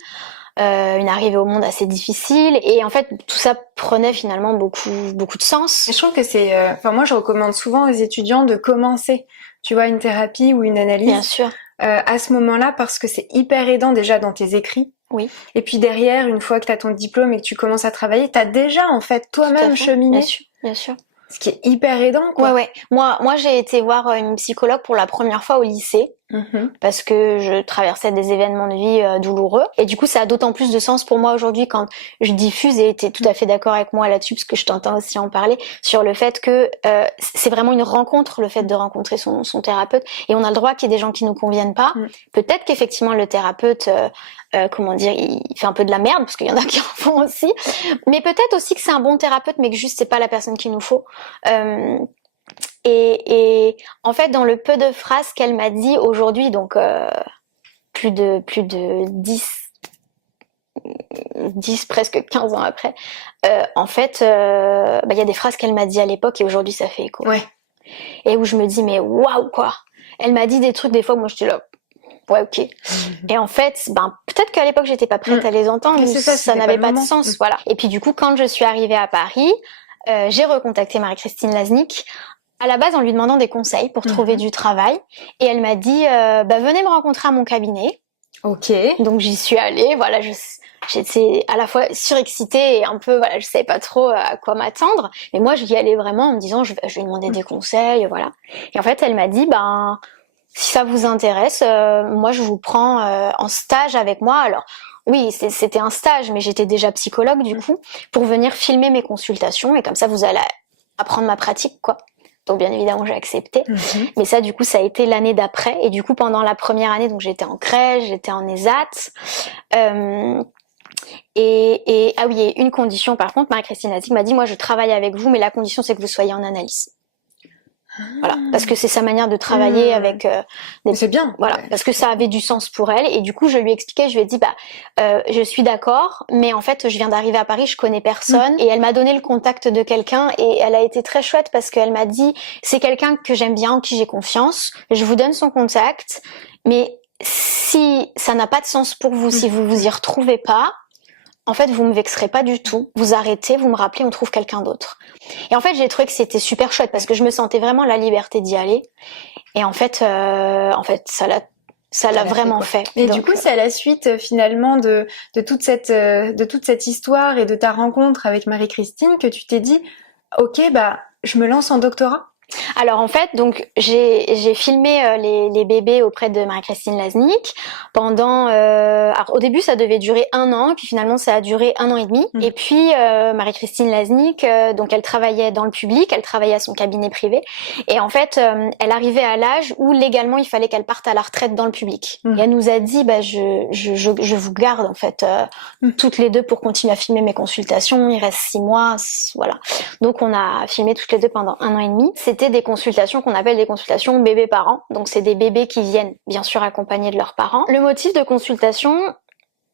Une arrivée au monde assez difficile, et en fait tout ça prenait finalement beaucoup de sens. Je trouve que c'est, enfin moi je recommande souvent aux étudiants de commencer, tu vois, une thérapie ou une analyse. Bien sûr. À ce moment-là parce que c'est hyper aidant déjà dans tes écrits. Oui. Et puis derrière, une fois que t'as ton diplôme et que tu commences à travailler, t'as déjà en fait toi-même cheminé. Bien sûr. Ce qui est hyper aidant, quoi. Ouais. Moi j'ai été voir une psychologue pour la première fois au lycée. Parce que je traversais des événements de vie douloureux, et du coup ça a d'autant plus de sens pour moi aujourd'hui quand je diffuse, et t'es tout à fait d'accord avec moi là-dessus parce que je t'entends aussi en parler sur le fait que c'est vraiment une rencontre, le fait de rencontrer son thérapeute, et on a le droit qu'il y ait des gens qui nous conviennent pas. Peut-être qu'effectivement le thérapeute comment dire, il fait un peu de la merde parce qu'il y en a qui en font aussi, mais peut-être aussi que c'est un bon thérapeute mais que juste c'est pas la personne qu'il nous faut. Et en fait, dans le peu de phrases qu'elle m'a dit aujourd'hui, donc plus de 10, presque 15 ans après, en fait, y a des phrases qu'elle m'a dit à l'époque et aujourd'hui ça fait écho. Ouais. Et où je me dis, mais waouh, quoi! Elle m'a dit des trucs, des fois, moi j'étais là, ouais, ok. Et en fait, peut-être qu'à l'époque j'étais pas prête à les entendre, ça n'avait pas de sens, voilà. Et puis du coup, quand je suis arrivée à Paris, j'ai recontacté Marie-Christine Laznick, à la base en lui demandant des conseils pour trouver du travail, et elle m'a dit venez me rencontrer à mon cabinet. Ok. Donc j'y suis allée, voilà, j'étais à la fois surexcitée et un peu voilà, je savais pas trop à quoi m'attendre, mais moi j'y allais vraiment en me disant je vais lui demander des conseils, voilà. Et en fait elle m'a dit si ça vous intéresse, moi je vous prends en stage avec moi. Alors oui, c'était un stage, mais j'étais déjà psychologue du coup, pour venir filmer mes consultations, et comme ça vous allez apprendre ma pratique, quoi. Donc bien évidemment j'ai accepté, mais ça du coup ça a été l'année d'après, et du coup pendant la première année, donc j'étais en crèche, j'étais en ESAT, et ah oui, et une condition par contre, Marie-Christine Laznick m'a dit moi je travaille avec vous, mais la condition c'est que vous soyez en analyse. Voilà, parce que c'est sa manière de travailler avec C'est bien. voilà, parce que ça avait du sens pour elle. Et du coup, je lui ai expliqué, je lui ai dit, je suis d'accord, mais en fait, je viens d'arriver à Paris, je connais personne. Et elle m'a donné le contact de quelqu'un et elle a été très chouette parce qu'elle m'a dit, c'est quelqu'un que j'aime bien, en qui j'ai confiance. Je vous donne son contact, mais si ça n'a pas de sens pour vous, si vous vous y retrouvez pas, en fait, vous me vexerez pas du tout. Vous arrêtez, vous me rappelez, on trouve quelqu'un d'autre. Et en fait, j'ai trouvé que c'était super chouette parce que je me sentais vraiment la liberté d'y aller. Et en fait, ça l'a vraiment fait. Et donc, du coup, c'est à la suite finalement de toute cette histoire et de ta rencontre avec Marie-Christine que tu t'es dit, ok, je me lance en doctorat. Alors en fait, donc j'ai filmé les bébés auprès de Marie-Christine Laznick pendant. Alors au début, ça devait durer 1 an, puis finalement ça a duré 1 an et demi. Et puis Marie-Christine Laznick, donc elle travaillait dans le public, elle travaillait à son cabinet privé, et en fait, elle arrivait à l'âge où légalement il fallait qu'elle parte à la retraite dans le public. Et elle nous a dit, je vous garde en fait toutes les deux pour continuer à filmer mes consultations. Il reste 6 mois, voilà. Donc on a filmé toutes les deux pendant 1 an et demi. C'était des consultations qu'on appelle des consultations bébés-parents. Donc c'est des bébés qui viennent bien sûr accompagnés de leurs parents. Le motif de consultation,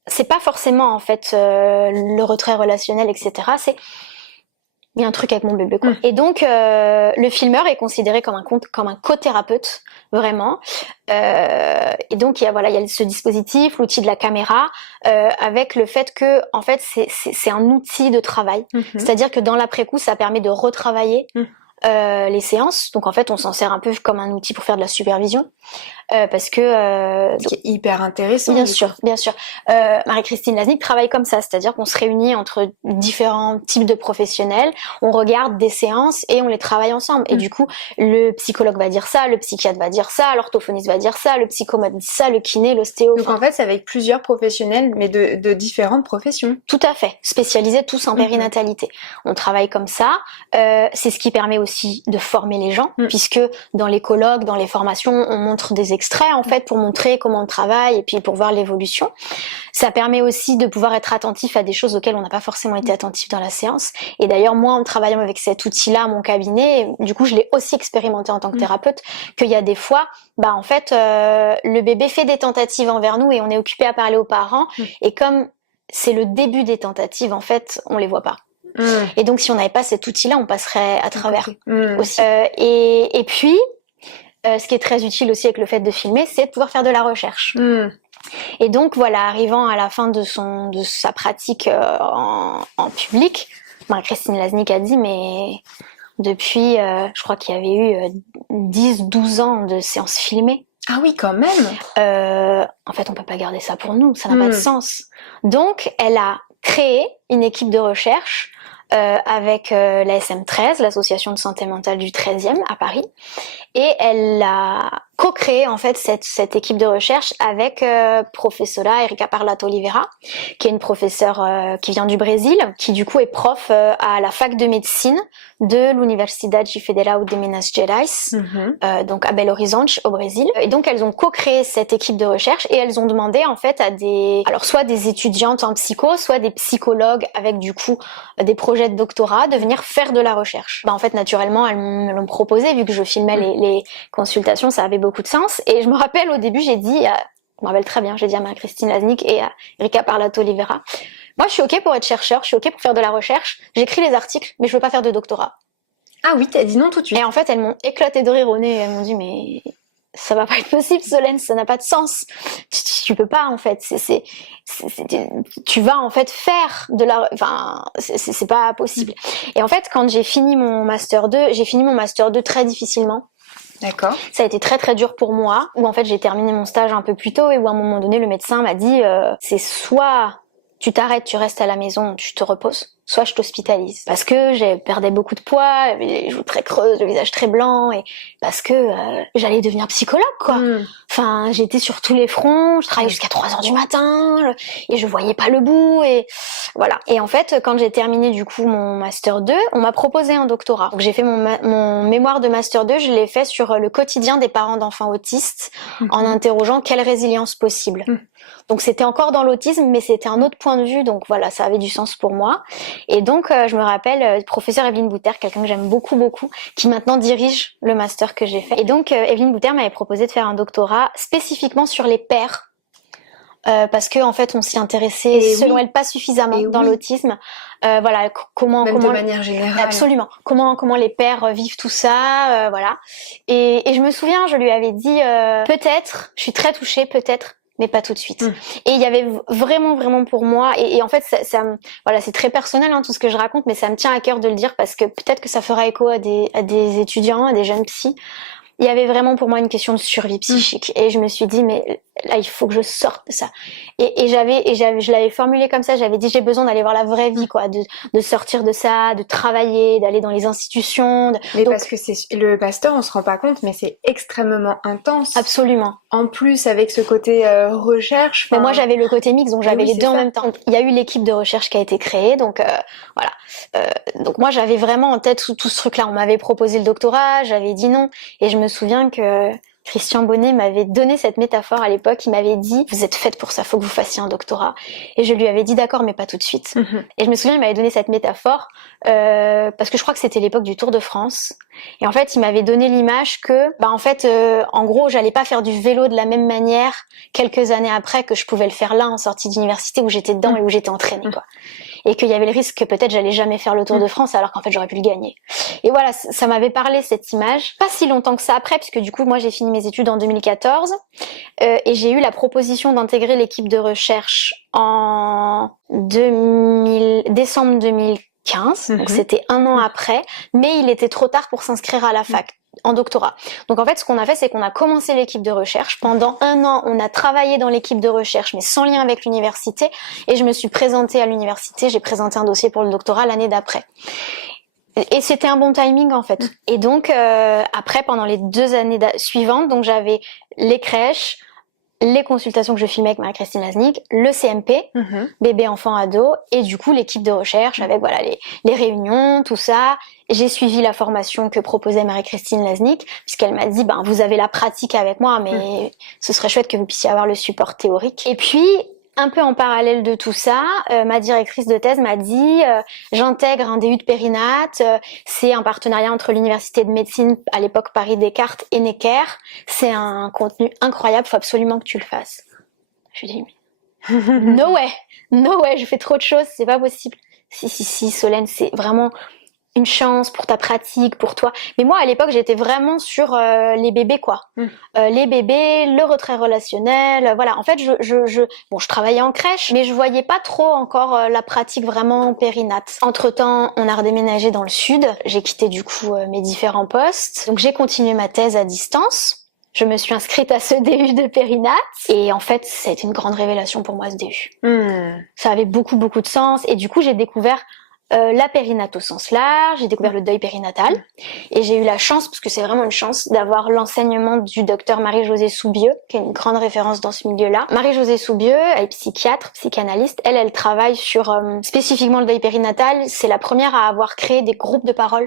c'est pas forcément en fait le retrait relationnel, etc. C'est il y a un truc avec mon bébé quoi. Et donc le filmeur est considéré comme un co-thérapeute vraiment. Et donc il y a ce dispositif, l'outil de la caméra, avec le fait que en fait c'est un outil de travail. C'est-à-dire que dans l'après-coup, ça permet de retravailler les séances. Donc en fait, on s'en sert un peu comme un outil pour faire de la supervision. Parce que ce qui est hyper intéressant. Bien sûr. Marie-Christine Laznick travaille comme ça, c'est-à-dire qu'on se réunit entre différents types de professionnels, on regarde des séances et on les travaille ensemble. Et du coup, le psychologue va dire ça, le psychiatre va dire ça, l'orthophoniste va dire ça, le psychomètre dit ça, le kiné, l'ostéo. Donc en fait, c'est avec plusieurs professionnels, mais de différentes professions. Tout à fait, spécialisés tous en périnatalité. On travaille comme ça. C'est ce qui permet aussi de former les gens, puisque dans les colloques, dans les formations, on montre des extraits en fait pour montrer comment on travaille et puis pour voir l'évolution. Ça permet aussi de pouvoir être attentif à des choses auxquelles on n'a pas forcément été attentif dans la séance. Et d'ailleurs, moi, en travaillant avec cet outil-là à mon cabinet, du coup, je l'ai aussi expérimenté en tant que thérapeute, qu'il y a des fois, en fait, le bébé fait des tentatives envers nous et on est occupé à parler aux parents. Et comme c'est le début des tentatives, en fait, on les voit pas. Et donc, si on n'avait pas cet outil-là, on passerait à travers aussi. Et puis, ce qui est très utile aussi avec le fait de filmer, c'est de pouvoir faire de la recherche. Et donc voilà, arrivant à la fin de sa pratique en public, Marie-Christine Laznick a dit, mais depuis, je crois qu'il y avait eu 10-12 ans de séances filmées. Ah oui, quand même. En fait, on peut pas garder ça pour nous, ça n'a pas de sens. Donc, elle a créé une équipe de recherche avec la SM13, l'association de santé mentale du 13e à Paris, et elle a co-créé en fait cette équipe de recherche avec professora Erika Parlato Oliveira, qui est une professeure qui vient du Brésil, qui du coup est prof à la fac de médecine de l'Universidade Federal de Minas Gerais, donc à Belo Horizonte au Brésil. Et donc elles ont co-créé cette équipe de recherche et elles ont demandé en fait à soit des étudiantes en psycho, soit des psychologues avec du coup des projets de doctorat de venir faire de la recherche. En fait naturellement elles me l'ont proposé vu que je filmais les consultations, ça avait beaucoup de sens. Et je me rappelle au début je me rappelle très bien, j'ai dit à Marie-Christine Laznick et à Erika Parlato Oliveira, moi je suis ok pour être chercheur, je suis ok pour faire de la recherche, j'écris les articles mais je veux pas faire de doctorat. Ah oui, t'as dit non tout de suite. Et en fait elles m'ont éclaté de rire au nez, elles m'ont dit mais ça va pas être possible Solène, ça n'a pas de sens, tu peux pas en fait, tu vas en fait faire de la, c'est pas possible. Et en fait quand j'ai fini mon master 2 très difficilement. D'accord. Ça a été très très dur pour moi, où en fait j'ai terminé mon stage un peu plus tôt et où à un moment donné le médecin m'a dit c'est soit tu t'arrêtes, tu restes à la maison, tu te reposes, soit je t'hospitalise. Parce que j'ai perdu beaucoup de poids, j'avais les joues très creuses, le visage très blanc, et parce que j'allais devenir psychologue quoi. Enfin, j'étais sur tous les fronts, je travaillais jusqu'à 3h du matin, et je voyais pas le bout, et Voilà. Et en fait, quand j'ai terminé du coup mon master 2, on m'a proposé un doctorat. Donc j'ai fait mon mémoire de master 2, je l'ai fait sur le quotidien des parents d'enfants autistes en interrogeant quelle résilience possible. Donc c'était encore dans l'autisme, mais c'était un autre point de vue, donc voilà, ça avait du sens pour moi. Et donc je me rappelle, professeur Evelyne Bouter, quelqu'un que j'aime beaucoup, qui maintenant dirige le master que j'ai fait. Et donc Evelyne Bouter m'avait proposé de faire un doctorat spécifiquement sur les pères. Parce que en fait on s'y intéressait selon elle pas suffisamment dans l'autisme. Voilà comment de manière générale. Absolument. Comment les pères vivent tout ça, voilà. Et je me souviens, je lui avais dit peut-être, je suis très touchée, peut-être, mais pas tout de suite. Et il y avait vraiment pour moi, et en fait ça voilà, c'est très personnel tout ce que je raconte, mais ça me tient à cœur de le dire parce que peut-être que ça fera écho à des étudiants, à des jeunes psys. Il y avait vraiment pour moi une question de survie psychique et je me suis dit mais là il faut que je sorte de ça je l'avais formulé comme ça, j'avais dit j'ai besoin d'aller voir la vraie vie quoi, de sortir de ça, de travailler, d'aller dans les institutions donc, parce que c'est le master, on se rend pas compte, mais c'est extrêmement intense. Absolument. En plus avec ce côté recherche. Mais moi j'avais le côté mix, donc j'avais les deux en même temps. Il y a eu l'équipe de recherche qui a été créée, donc voilà. Donc moi j'avais vraiment en tête tout ce truc là. On m'avait proposé le doctorat, j'avais dit non, et je me souviens que Christian Bonnet m'avait donné cette métaphore à l'époque. Il m'avait dit vous êtes faite pour ça, faut que vous fassiez un doctorat. Et je lui avais dit d'accord, mais pas tout de suite. Et je me souviens, il m'avait donné cette métaphore parce que je crois que c'était l'époque du Tour de France. Et en fait, il m'avait donné l'image que, en fait, en gros, j'allais pas faire du vélo de la même manière quelques années après que je pouvais le faire là en sortie d'université où j'étais dedans et où j'étais entraînée, quoi. Et qu'il y avait le risque que peut-être j'allais jamais faire le Tour de France alors qu'en fait j'aurais pu le gagner. Et voilà, ça m'avait parlé cette image. Pas si longtemps que ça après, puisque du coup moi j'ai fini mes études en 2014 et j'ai eu la proposition d'intégrer l'équipe de recherche en décembre 2015. Donc c'était un an après, mais il était trop tard pour s'inscrire à la fac. En doctorat. Donc en fait, ce qu'on a fait, c'est qu'on a commencé l'équipe de recherche. Pendant un an, on a travaillé dans l'équipe de recherche, mais sans lien avec l'université. Et je me suis présentée à l'université. J'ai présenté un dossier pour le doctorat l'année d'après. Et c'était un bon timing en fait. Et donc après, pendant les 2 années suivantes, donc j'avais les crèches, les consultations que je filmais avec Marie-Christine Laznick, le CMP, bébé, enfant, ado, et du coup l'équipe de recherche avec voilà les réunions, tout ça. J'ai suivi la formation que proposait Marie-Christine Laznick, puisqu'elle m'a dit vous avez la pratique avec moi, mais ce serait chouette que vous puissiez avoir le support théorique. Et puis un peu en parallèle de tout ça, ma directrice de thèse m'a dit j'intègre un DU de périnate, c'est un partenariat entre l'université de médecine à l'époque Paris Descartes et Necker, c'est un contenu incroyable, faut absolument que tu le fasses. Je lui dis no way, je fais trop de choses, c'est pas possible. Si Solène, c'est vraiment une chance pour ta pratique, pour toi. Mais moi, à l'époque, j'étais vraiment sur les bébés, quoi. Les bébés, le retrait relationnel, voilà. En fait, je travaillais en crèche, mais je voyais pas trop encore la pratique vraiment périnate. Entre-temps, on a redéménagé dans le sud. J'ai quitté du coup mes différents postes. Donc, j'ai continué ma thèse à distance. Je me suis inscrite à ce DU de périnate. Et en fait, ça a été une grande révélation pour moi, ce DU. Ça avait beaucoup de sens. Et du coup, j'ai découvert la périnate au sens large, j'ai découvert le deuil périnatal et j'ai eu la chance, parce que c'est vraiment une chance, d'avoir l'enseignement du docteur Marie-Josée Soubieux, qui est une grande référence dans ce milieu-là. Marie-Josée Soubieux, elle est psychiatre, psychanalyste, elle travaille sur spécifiquement le deuil périnatal, c'est la première à avoir créé des groupes de parole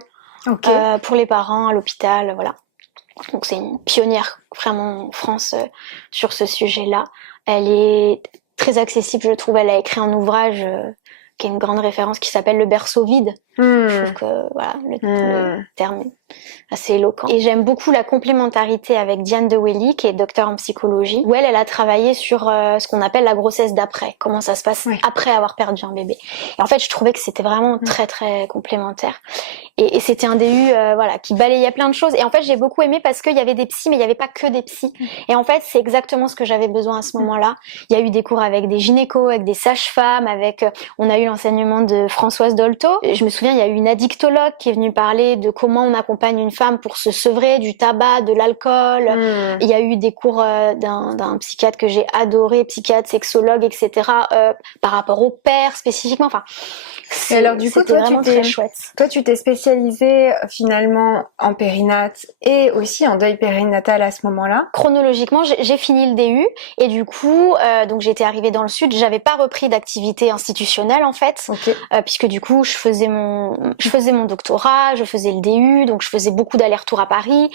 pour les parents à l'hôpital, voilà. Donc c'est une pionnière vraiment en France sur ce sujet-là. Elle est très accessible, je trouve, elle a écrit un ouvrage qui est une grande référence, qui s'appelle Le berceau vide. Je trouve que voilà, le terme est assez éloquent. Et j'aime beaucoup la complémentarité avec Diane Dewelly, qui est docteure en psychologie, où elle a travaillé sur ce qu'on appelle la grossesse d'après, comment ça se passe après avoir perdu un bébé. Et en fait, je trouvais que c'était vraiment très complémentaire. Et c'était un DU voilà, qui balayait plein de choses. Et en fait, j'ai beaucoup aimé parce qu'il y avait des psys, mais il n'y avait pas que des psys. Et en fait, c'est exactement ce que j'avais besoin à ce moment-là. Il y a eu des cours avec des gynécos, avec des sages-femmes, on a eu l'enseignement de Françoise Dolto. Je me souviens, il y a eu une addictologue qui est venue parler de comment on accompagne accompagne une femme pour se sevrer du tabac, de l'alcool. Il y a eu des cours d'un psychiatre que j'ai adoré, psychiatre, sexologue, etc. Par rapport au père spécifiquement. Enfin, et alors du coup, toi, tu t'es spécialisée finalement en périnate et aussi en deuil périnatal à ce moment-là. Chronologiquement, j'ai fini le DU et du coup, donc j'étais arrivée dans le sud. J'avais pas repris d'activité institutionnelle en fait, puisque du coup, je faisais mon doctorat, je faisais le DU, donc je faisais beaucoup d'allers-retours à Paris.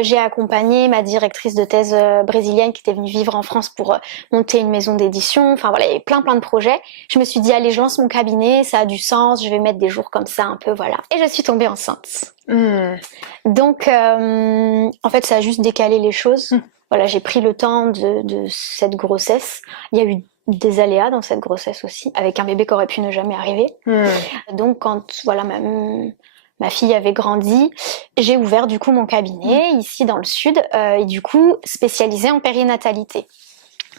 J'ai accompagné ma directrice de thèse brésilienne qui était venue vivre en France pour monter une maison d'édition. Enfin voilà, il y avait plein de projets. Je me suis dit allez, je lance mon cabinet, ça a du sens, je vais mettre des jours comme ça un peu, voilà. Et je suis tombée enceinte. Donc en fait, ça a juste décalé les choses. Voilà, j'ai pris le temps de cette grossesse. Il y a eu des aléas dans cette grossesse aussi, avec un bébé qui aurait pu ne jamais arriver. Donc quand voilà ma fille avait grandi, j'ai ouvert du coup mon cabinet ici dans le sud et du coup spécialisé en périnatalité.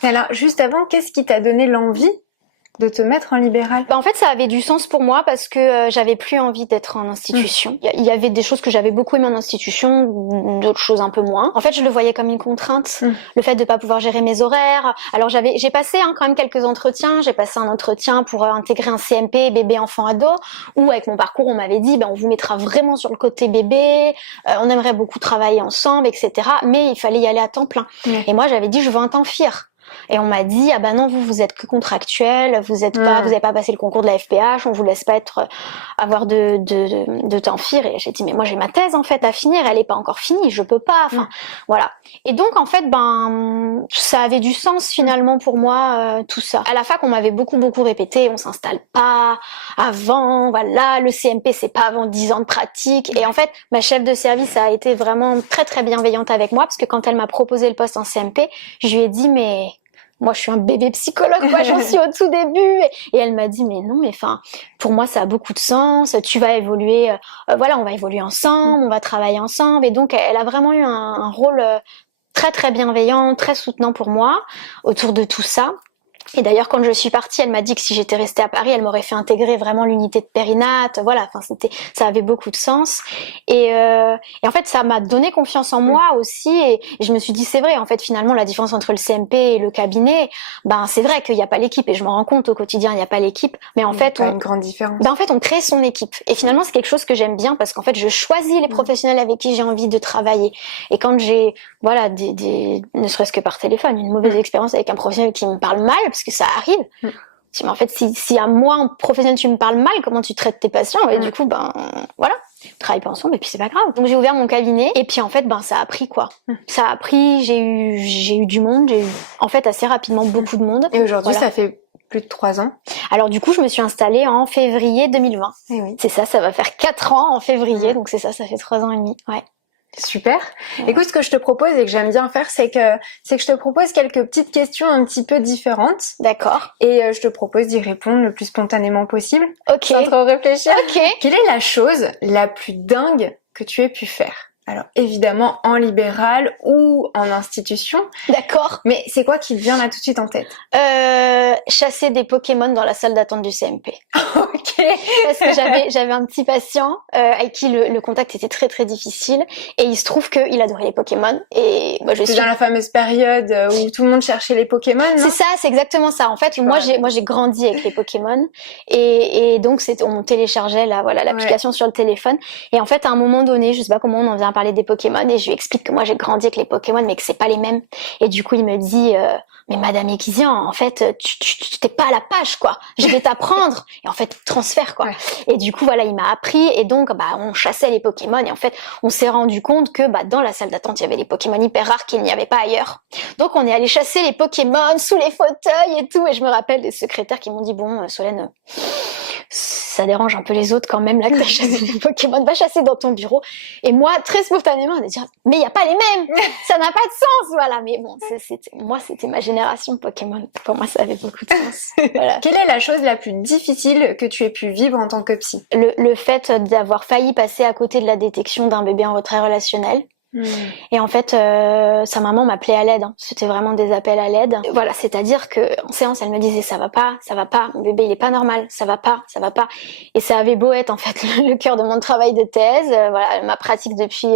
Alors juste avant, qu'est-ce qui t'a donné l'envie de te mettre en libéral? En fait, ça avait du sens pour moi parce que j'avais plus envie d'être en institution. Il y avait des choses que j'avais beaucoup aimées en institution, d'autres choses un peu moins. En fait, je le voyais comme une contrainte, le fait de pas pouvoir gérer mes horaires. Alors j'ai passé quand même quelques entretiens. J'ai passé un entretien pour intégrer un CMP bébé enfant ado où avec mon parcours, on m'avait dit on vous mettra vraiment sur le côté bébé, on aimerait beaucoup travailler ensemble, etc. Mais il fallait y aller à temps plein. Et moi, j'avais dit je veux un temps fier. Et on m'a dit non, vous êtes que contractuel, vous avez pas passé le concours de la FPH, on vous laisse pas avoir de temps fier. Et j'ai dit mais moi j'ai ma thèse en fait à finir, elle est pas encore finie, je peux pas. Enfin voilà. Et donc en fait ça avait du sens finalement pour moi tout ça. À la fac on m'avait beaucoup répété, on s'installe pas avant, voilà, le CMP c'est pas avant 10 ans de pratique. Et en fait ma chef de service a été vraiment très bienveillante avec moi parce que quand elle m'a proposé le poste en CMP, je lui ai dit mais moi, je suis un bébé psychologue, moi, j'en suis au tout début. Et elle m'a dit, mais non, mais pour moi, ça a beaucoup de sens. Tu vas évoluer, voilà, on va évoluer ensemble, on va travailler ensemble. Et donc, elle a vraiment eu un rôle très bienveillant, très soutenant pour moi autour de tout ça. Et d'ailleurs, quand je suis partie, elle m'a dit que si j'étais restée à Paris, elle m'aurait fait intégrer vraiment l'unité de périnate. Voilà, enfin, ça avait beaucoup de sens. Et en fait, ça m'a donné confiance en moi aussi. Et je me suis dit, c'est vrai, en fait, finalement, la différence entre le CMP et le cabinet, c'est vrai qu'il n'y a pas l'équipe. Et je me rends compte au quotidien, il n'y a pas l'équipe. Mais en fait, une grande différence. En fait, on crée son équipe. Et finalement, c'est quelque chose que j'aime bien parce qu'en fait, je choisis les professionnels avec qui j'ai envie de travailler. Et quand j'ai, voilà, ne serait-ce que par téléphone, une mauvaise expérience avec un professionnel qui me parle mal, parce que ça arrive. Mais en fait, si à moi, en professionnel, tu me parles mal, comment tu traites tes patients? Et du coup, voilà, on travaille pas ensemble et puis c'est pas grave. Donc j'ai ouvert mon cabinet et puis en fait, ça a pris quoi. Ça a pris, j'ai eu du monde, j'ai eu en fait assez rapidement beaucoup de monde. Et aujourd'hui, ça fait plus de 3 ans. Alors du coup, je me suis installée en février 2020. Et oui. C'est ça va faire 4 ans en février, donc c'est ça fait 3 ans et demi. Ouais. Super. Écoute, ce que je te propose et que j'aime bien faire, c'est que je te propose quelques petites questions un petit peu différentes. D'accord. Et je te propose d'y répondre le plus spontanément possible. Ok. Sans trop réfléchir. Ok. Quelle est la chose la plus dingue que tu aies pu faire? Alors évidemment en libéral ou en institution. D'accord. Mais c'est quoi qui te vient là tout de suite en tête? Chasser des Pokémon dans la salle d'attente du CMP. Ok. Parce que j'avais un petit patient avec qui le contact était très difficile et il se trouve qu'il adorait les Pokémon et moi C'est dans la fameuse période où tout le monde cherchait les Pokémon, non? C'est ça, c'est exactement ça. En fait, moi j'ai grandi avec les Pokémon et donc on téléchargeait l'application sur le téléphone et en fait à un moment donné, je sais pas comment on en vient à parler des Pokémon et je lui explique que moi j'ai grandi avec les Pokémon mais que c'est pas les mêmes et du coup il me dit mais Madame Ekizian, en fait, tu t'es pas à la page, quoi. Je vais t'apprendre. Et en fait, transfert, quoi. Ouais. Et du coup, voilà, il m'a appris. Et donc, on chassait les Pokémon. Et en fait, on s'est rendu compte que, dans la salle d'attente, il y avait des Pokémon hyper rares qu'il n'y avait pas ailleurs. Donc, on est allé chasser les Pokémon sous les fauteuils et tout. Et je me rappelle des secrétaires qui m'ont dit, bon, Solène, ça dérange un peu les autres quand même, là, que t'as chassé les Pokémon. Va chasser dans ton bureau. Et moi, très spontanément, on a dit, mais il n'y a pas les mêmes. Ça n'a pas de sens. Voilà. Mais bon, c'était ma génération Pokémon. Pour moi, ça avait beaucoup de sens. Voilà. Quelle est la chose la plus difficile que tu aies pu vivre en tant que psy? Le fait d'avoir failli passer à côté de la détection d'un bébé en retrait relationnel. Et en fait, sa maman m'appelait à l'aide. C'était vraiment des appels à l'aide. Voilà, c'est-à-dire que en séance, elle me disait ça va pas, mon bébé il est pas normal, ça va pas. Et ça avait beau être en fait le cœur de mon travail de thèse, voilà, ma pratique depuis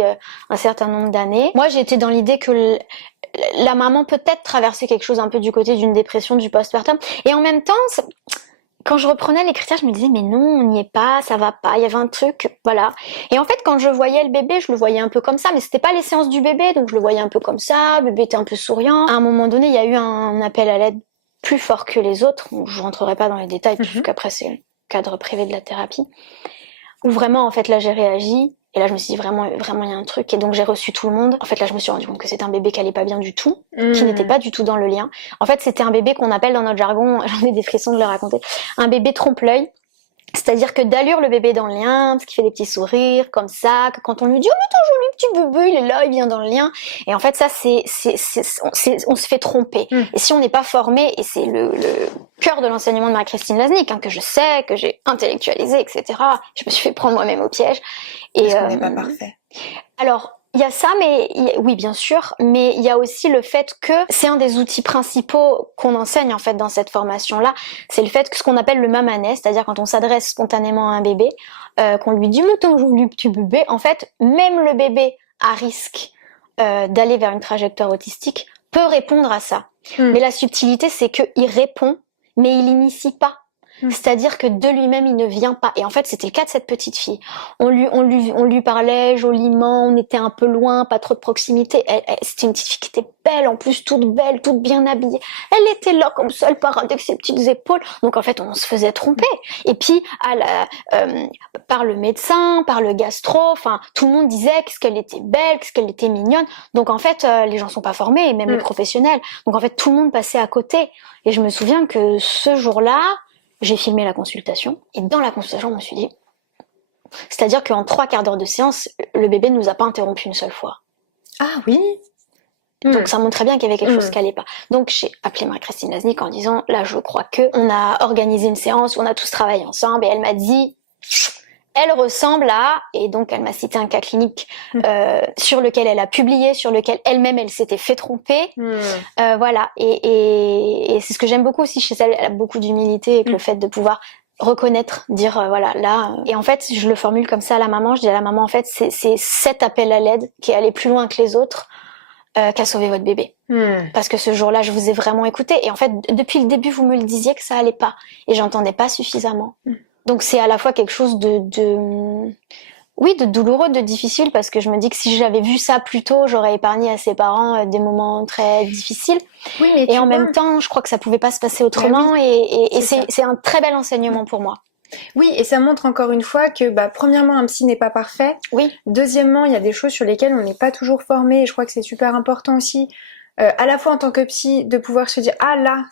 un certain nombre d'années. Moi, j'étais dans l'idée que la maman peut-être traversait quelque chose un peu du côté d'une dépression du postpartum. Et en même temps, quand je reprenais les critères, je me disais mais non, on n'y est pas, ça va pas, il y avait un truc, voilà. Et en fait, quand je voyais le bébé, je le voyais un peu comme ça, mais c'était pas les séances du bébé, donc je le voyais un peu comme ça, le bébé était un peu souriant. À un moment donné, il y a eu un appel à l'aide plus fort que les autres, donc je rentrerai pas dans les détails, puisqu'après c'est le cadre privé de la thérapie, où vraiment, en fait, là, j'ai réagi. Et là, je me suis dit vraiment, il y a un truc. Et donc, j'ai reçu tout le monde. En fait, là, je me suis rendu compte que c'était un bébé qui allait pas bien du tout, qui n'était pas du tout dans le lien. En fait, c'était un bébé qu'on appelle dans notre jargon, j'en ai des frissons de le raconter, un bébé trompe-l'œil. C'est-à-dire que d'allure, le bébé est dans le lien, parce qu'il fait des petits sourires, comme ça, que quand on lui dit « Oh, mais ton joli petit bébé, il est là, il vient dans le lien ». Et en fait, ça, on se fait tromper. Et si on n'est pas formé, et c'est le cœur de l'enseignement de Marie-Christine Laznick, que je sais, que j'ai intellectualisé, etc. Je me suis fait prendre moi-même au piège. Parce qu'on n'est pas parfait. Alors, il y a ça, oui, bien sûr, mais il y a aussi le fait que c'est un des outils principaux qu'on enseigne en fait dans cette formation-là, c'est le fait que ce qu'on appelle le mamanet, c'est-à-dire quand on s'adresse spontanément à un bébé, qu'on lui dit « Mais ton joli petit bébé », en fait, même le bébé à risque d'aller vers une trajectoire autistique peut répondre à ça. Mais la subtilité, c'est qu'il répond, mais il initie pas. C'est-à-dire que de lui-même, il ne vient pas. Et en fait, c'était le cas de cette petite fille. On lui parlait joliment, on était un peu loin, pas trop de proximité. C'était une petite fille qui était belle, en plus toute belle, toute bien habillée. Elle était là comme ça, elle paradait avec ses petites épaules. Donc en fait, on se faisait tromper. Et puis, par le médecin, par le gastro, enfin, tout le monde disait qu'elle était belle, qu'elle était mignonne. Donc en fait, les gens sont pas formés, même les professionnels. Donc en fait, tout le monde passait à côté. Et je me souviens que ce jour-là, j'ai filmé la consultation, et dans la consultation, je me suis dit, c'est-à-dire qu'en 3/4 d'heure de séance, le bébé ne nous a pas interrompu une seule fois. Ah oui. Donc ça montrait bien qu'il y avait quelque chose qui allait pas. Donc j'ai appelé Marie-Christine Laznick en disant, là je crois que on a organisé une séance où on a tous travaillé ensemble, et elle m'a dit, elle ressemble à, et donc elle m'a cité un cas clinique sur lequel elle a publié, sur lequel elle-même elle s'était fait tromper, voilà. Et c'est ce que j'aime beaucoup aussi chez elle. Elle a beaucoup d'humilité avec le fait de pouvoir reconnaître, dire voilà là. Et en fait, je le formule comme ça à la maman. Je dis à la maman, en fait, c'est cet appel à l'aide qui est allé plus loin que les autres qui a sauvé votre bébé. Parce que ce jour-là, je vous ai vraiment écouté. Et en fait, depuis le début, vous me le disiez que ça allait pas, et j'entendais pas suffisamment. Donc c'est à la fois quelque chose de douloureux, de difficile, parce que je me dis que si j'avais vu ça plus tôt, j'aurais épargné à ses parents des moments très difficiles. Oui, mais et en même temps, je crois que ça pouvait pas se passer autrement, et c'est un très bel enseignement pour moi. Oui, et ça montre encore une fois que, premièrement, un psy n'est pas parfait. Oui. Deuxièmement, il y a des choses sur lesquelles on n'est pas toujours formé, et je crois que c'est super important aussi, à la fois en tant que psy, de pouvoir se dire « Ah là,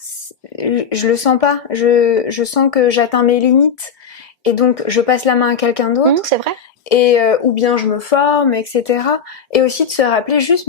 je le sens pas, je sens que j'atteins mes limites, et donc je passe la main à quelqu'un d'autre. » C'est vrai. Et ou bien je me forme, etc. Et aussi de se rappeler juste,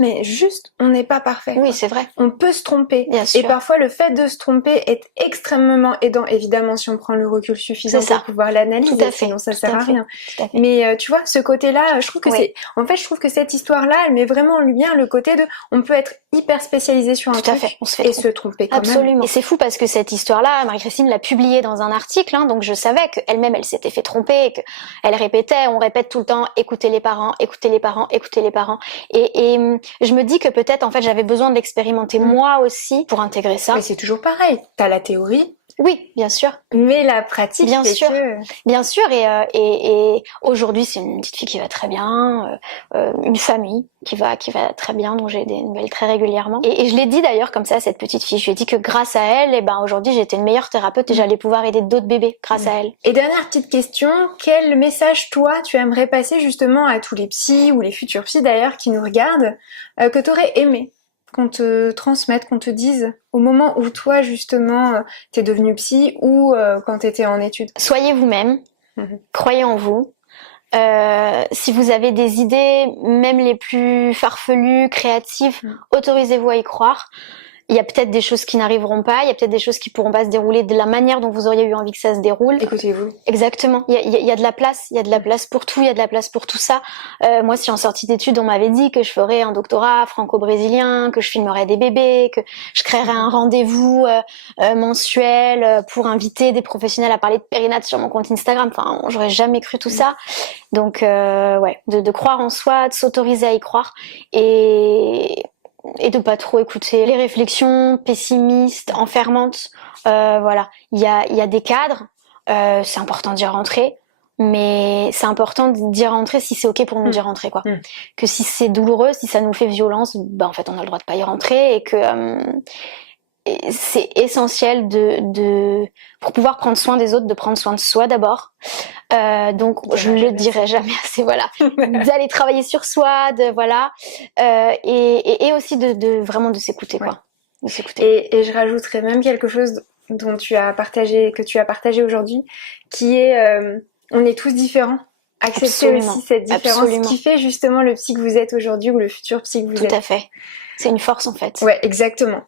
on n'est pas parfait. Oui, c'est vrai. On peut se tromper. Bien sûr. Et parfois, le fait de se tromper est extrêmement aidant, évidemment, si on prend le recul suffisant pour pouvoir l'analyser, sinon ça sert à rien. Mais tu vois, ce côté-là, je trouve que je trouve que cette histoire-là, elle met vraiment en lumière le côté de, on peut être hyper spécialisé sur un truc et se tromper quand même. Absolument. Et c'est fou parce que cette histoire-là, Marie-Christine l'a publiée dans un article, donc je savais qu'elle-même, elle s'était fait tromper, qu'elle répétait, on répète tout le temps, écoutez les parents, écoutez les parents, écoutez les parents. Et je me dis que peut-être, en fait, j'avais besoin de l'expérimenter moi aussi pour intégrer ça. Mais c'est toujours pareil. T'as la théorie. Oui, bien sûr. Mais la pratique, bien sûr, que... bien sûr. Et aujourd'hui, c'est une petite fille qui va très bien, une famille qui va très bien, dont j'ai des nouvelles très régulièrement. Et je l'ai dit d'ailleurs comme ça à cette petite fille. Je lui ai dit que grâce à elle, aujourd'hui, j'étais une meilleure thérapeute et j'allais pouvoir aider d'autres bébés grâce à elle. Et dernière petite question, quel message toi tu aimerais passer justement à tous les psys ou les futurs psys d'ailleurs qui nous regardent, que t'aurais aimé qu'on te transmette, qu'on te dise au moment où toi justement t'es devenue psy ou quand t'étais en études? Soyez vous-même, croyez en vous. Si vous avez des idées, même les plus farfelues, créatives, autorisez-vous à y croire. il y a peut-être des choses qui n'arriveront pas, il y a peut-être des choses qui pourront pas se dérouler de la manière dont vous auriez eu envie que ça se déroule. Écoutez-vous. Exactement. Il y a de la place. Il y a de la place pour tout. Il y a de la place pour tout ça. Moi, si en sortie d'études, on m'avait dit que je ferais un doctorat franco-brésilien, que je filmerais des bébés, que je créerais un rendez-vous mensuel pour inviter des professionnels à parler de périnate sur mon compte Instagram. Enfin, j'aurais jamais cru tout ça. Donc, ouais, de croire en soi, de s'autoriser à y croire et de pas trop écouter les réflexions pessimistes, enfermantes. Voilà, il y a des cadres, c'est important d'y rentrer, mais c'est important d'y rentrer si c'est ok pour nous d'y rentrer, quoi. Que si c'est douloureux, si ça nous fait violence, en fait on a le droit de pas y rentrer et que c'est essentiel pour pouvoir prendre soin des autres, de prendre soin de soi d'abord. Donc je ne le dirai jamais assez, voilà, d'aller travailler sur soi, et aussi de vraiment de s'écouter, quoi. De s'écouter. Et je rajouterais même quelque chose que tu as partagé aujourd'hui, qui est on est tous différents. Accepter aussi cette différence qui fait justement le psy que vous êtes aujourd'hui ou le futur psy que vous êtes. Tout à fait. C'est une force en fait. Ouais, exactement.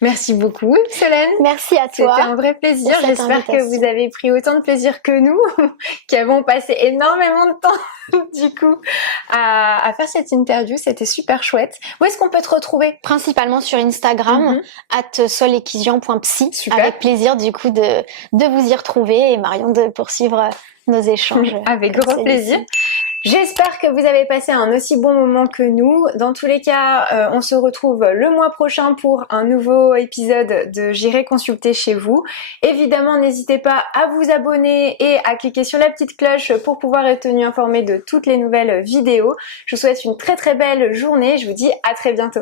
Merci beaucoup, Solène. Merci à toi. C'était un vrai plaisir. J'espère que vous avez pris autant de plaisir que nous, qui avons passé énormément de temps, du coup, à faire cette interview. C'était super chouette. Où est-ce qu'on peut te retrouver? Principalement sur Instagram, @solekizian.psy. Super. Avec plaisir, du coup, de vous y retrouver et Marion de poursuivre nos échanges. Avec grand plaisir. J'espère que vous avez passé un aussi bon moment que nous. Dans tous les cas, on se retrouve le mois prochain pour un nouveau épisode de J'irai consulter chez vous. Évidemment, n'hésitez pas à vous abonner et à cliquer sur la petite cloche pour pouvoir être tenu informé de toutes les nouvelles vidéos. Je vous souhaite une très très belle journée. Je vous dis à très bientôt.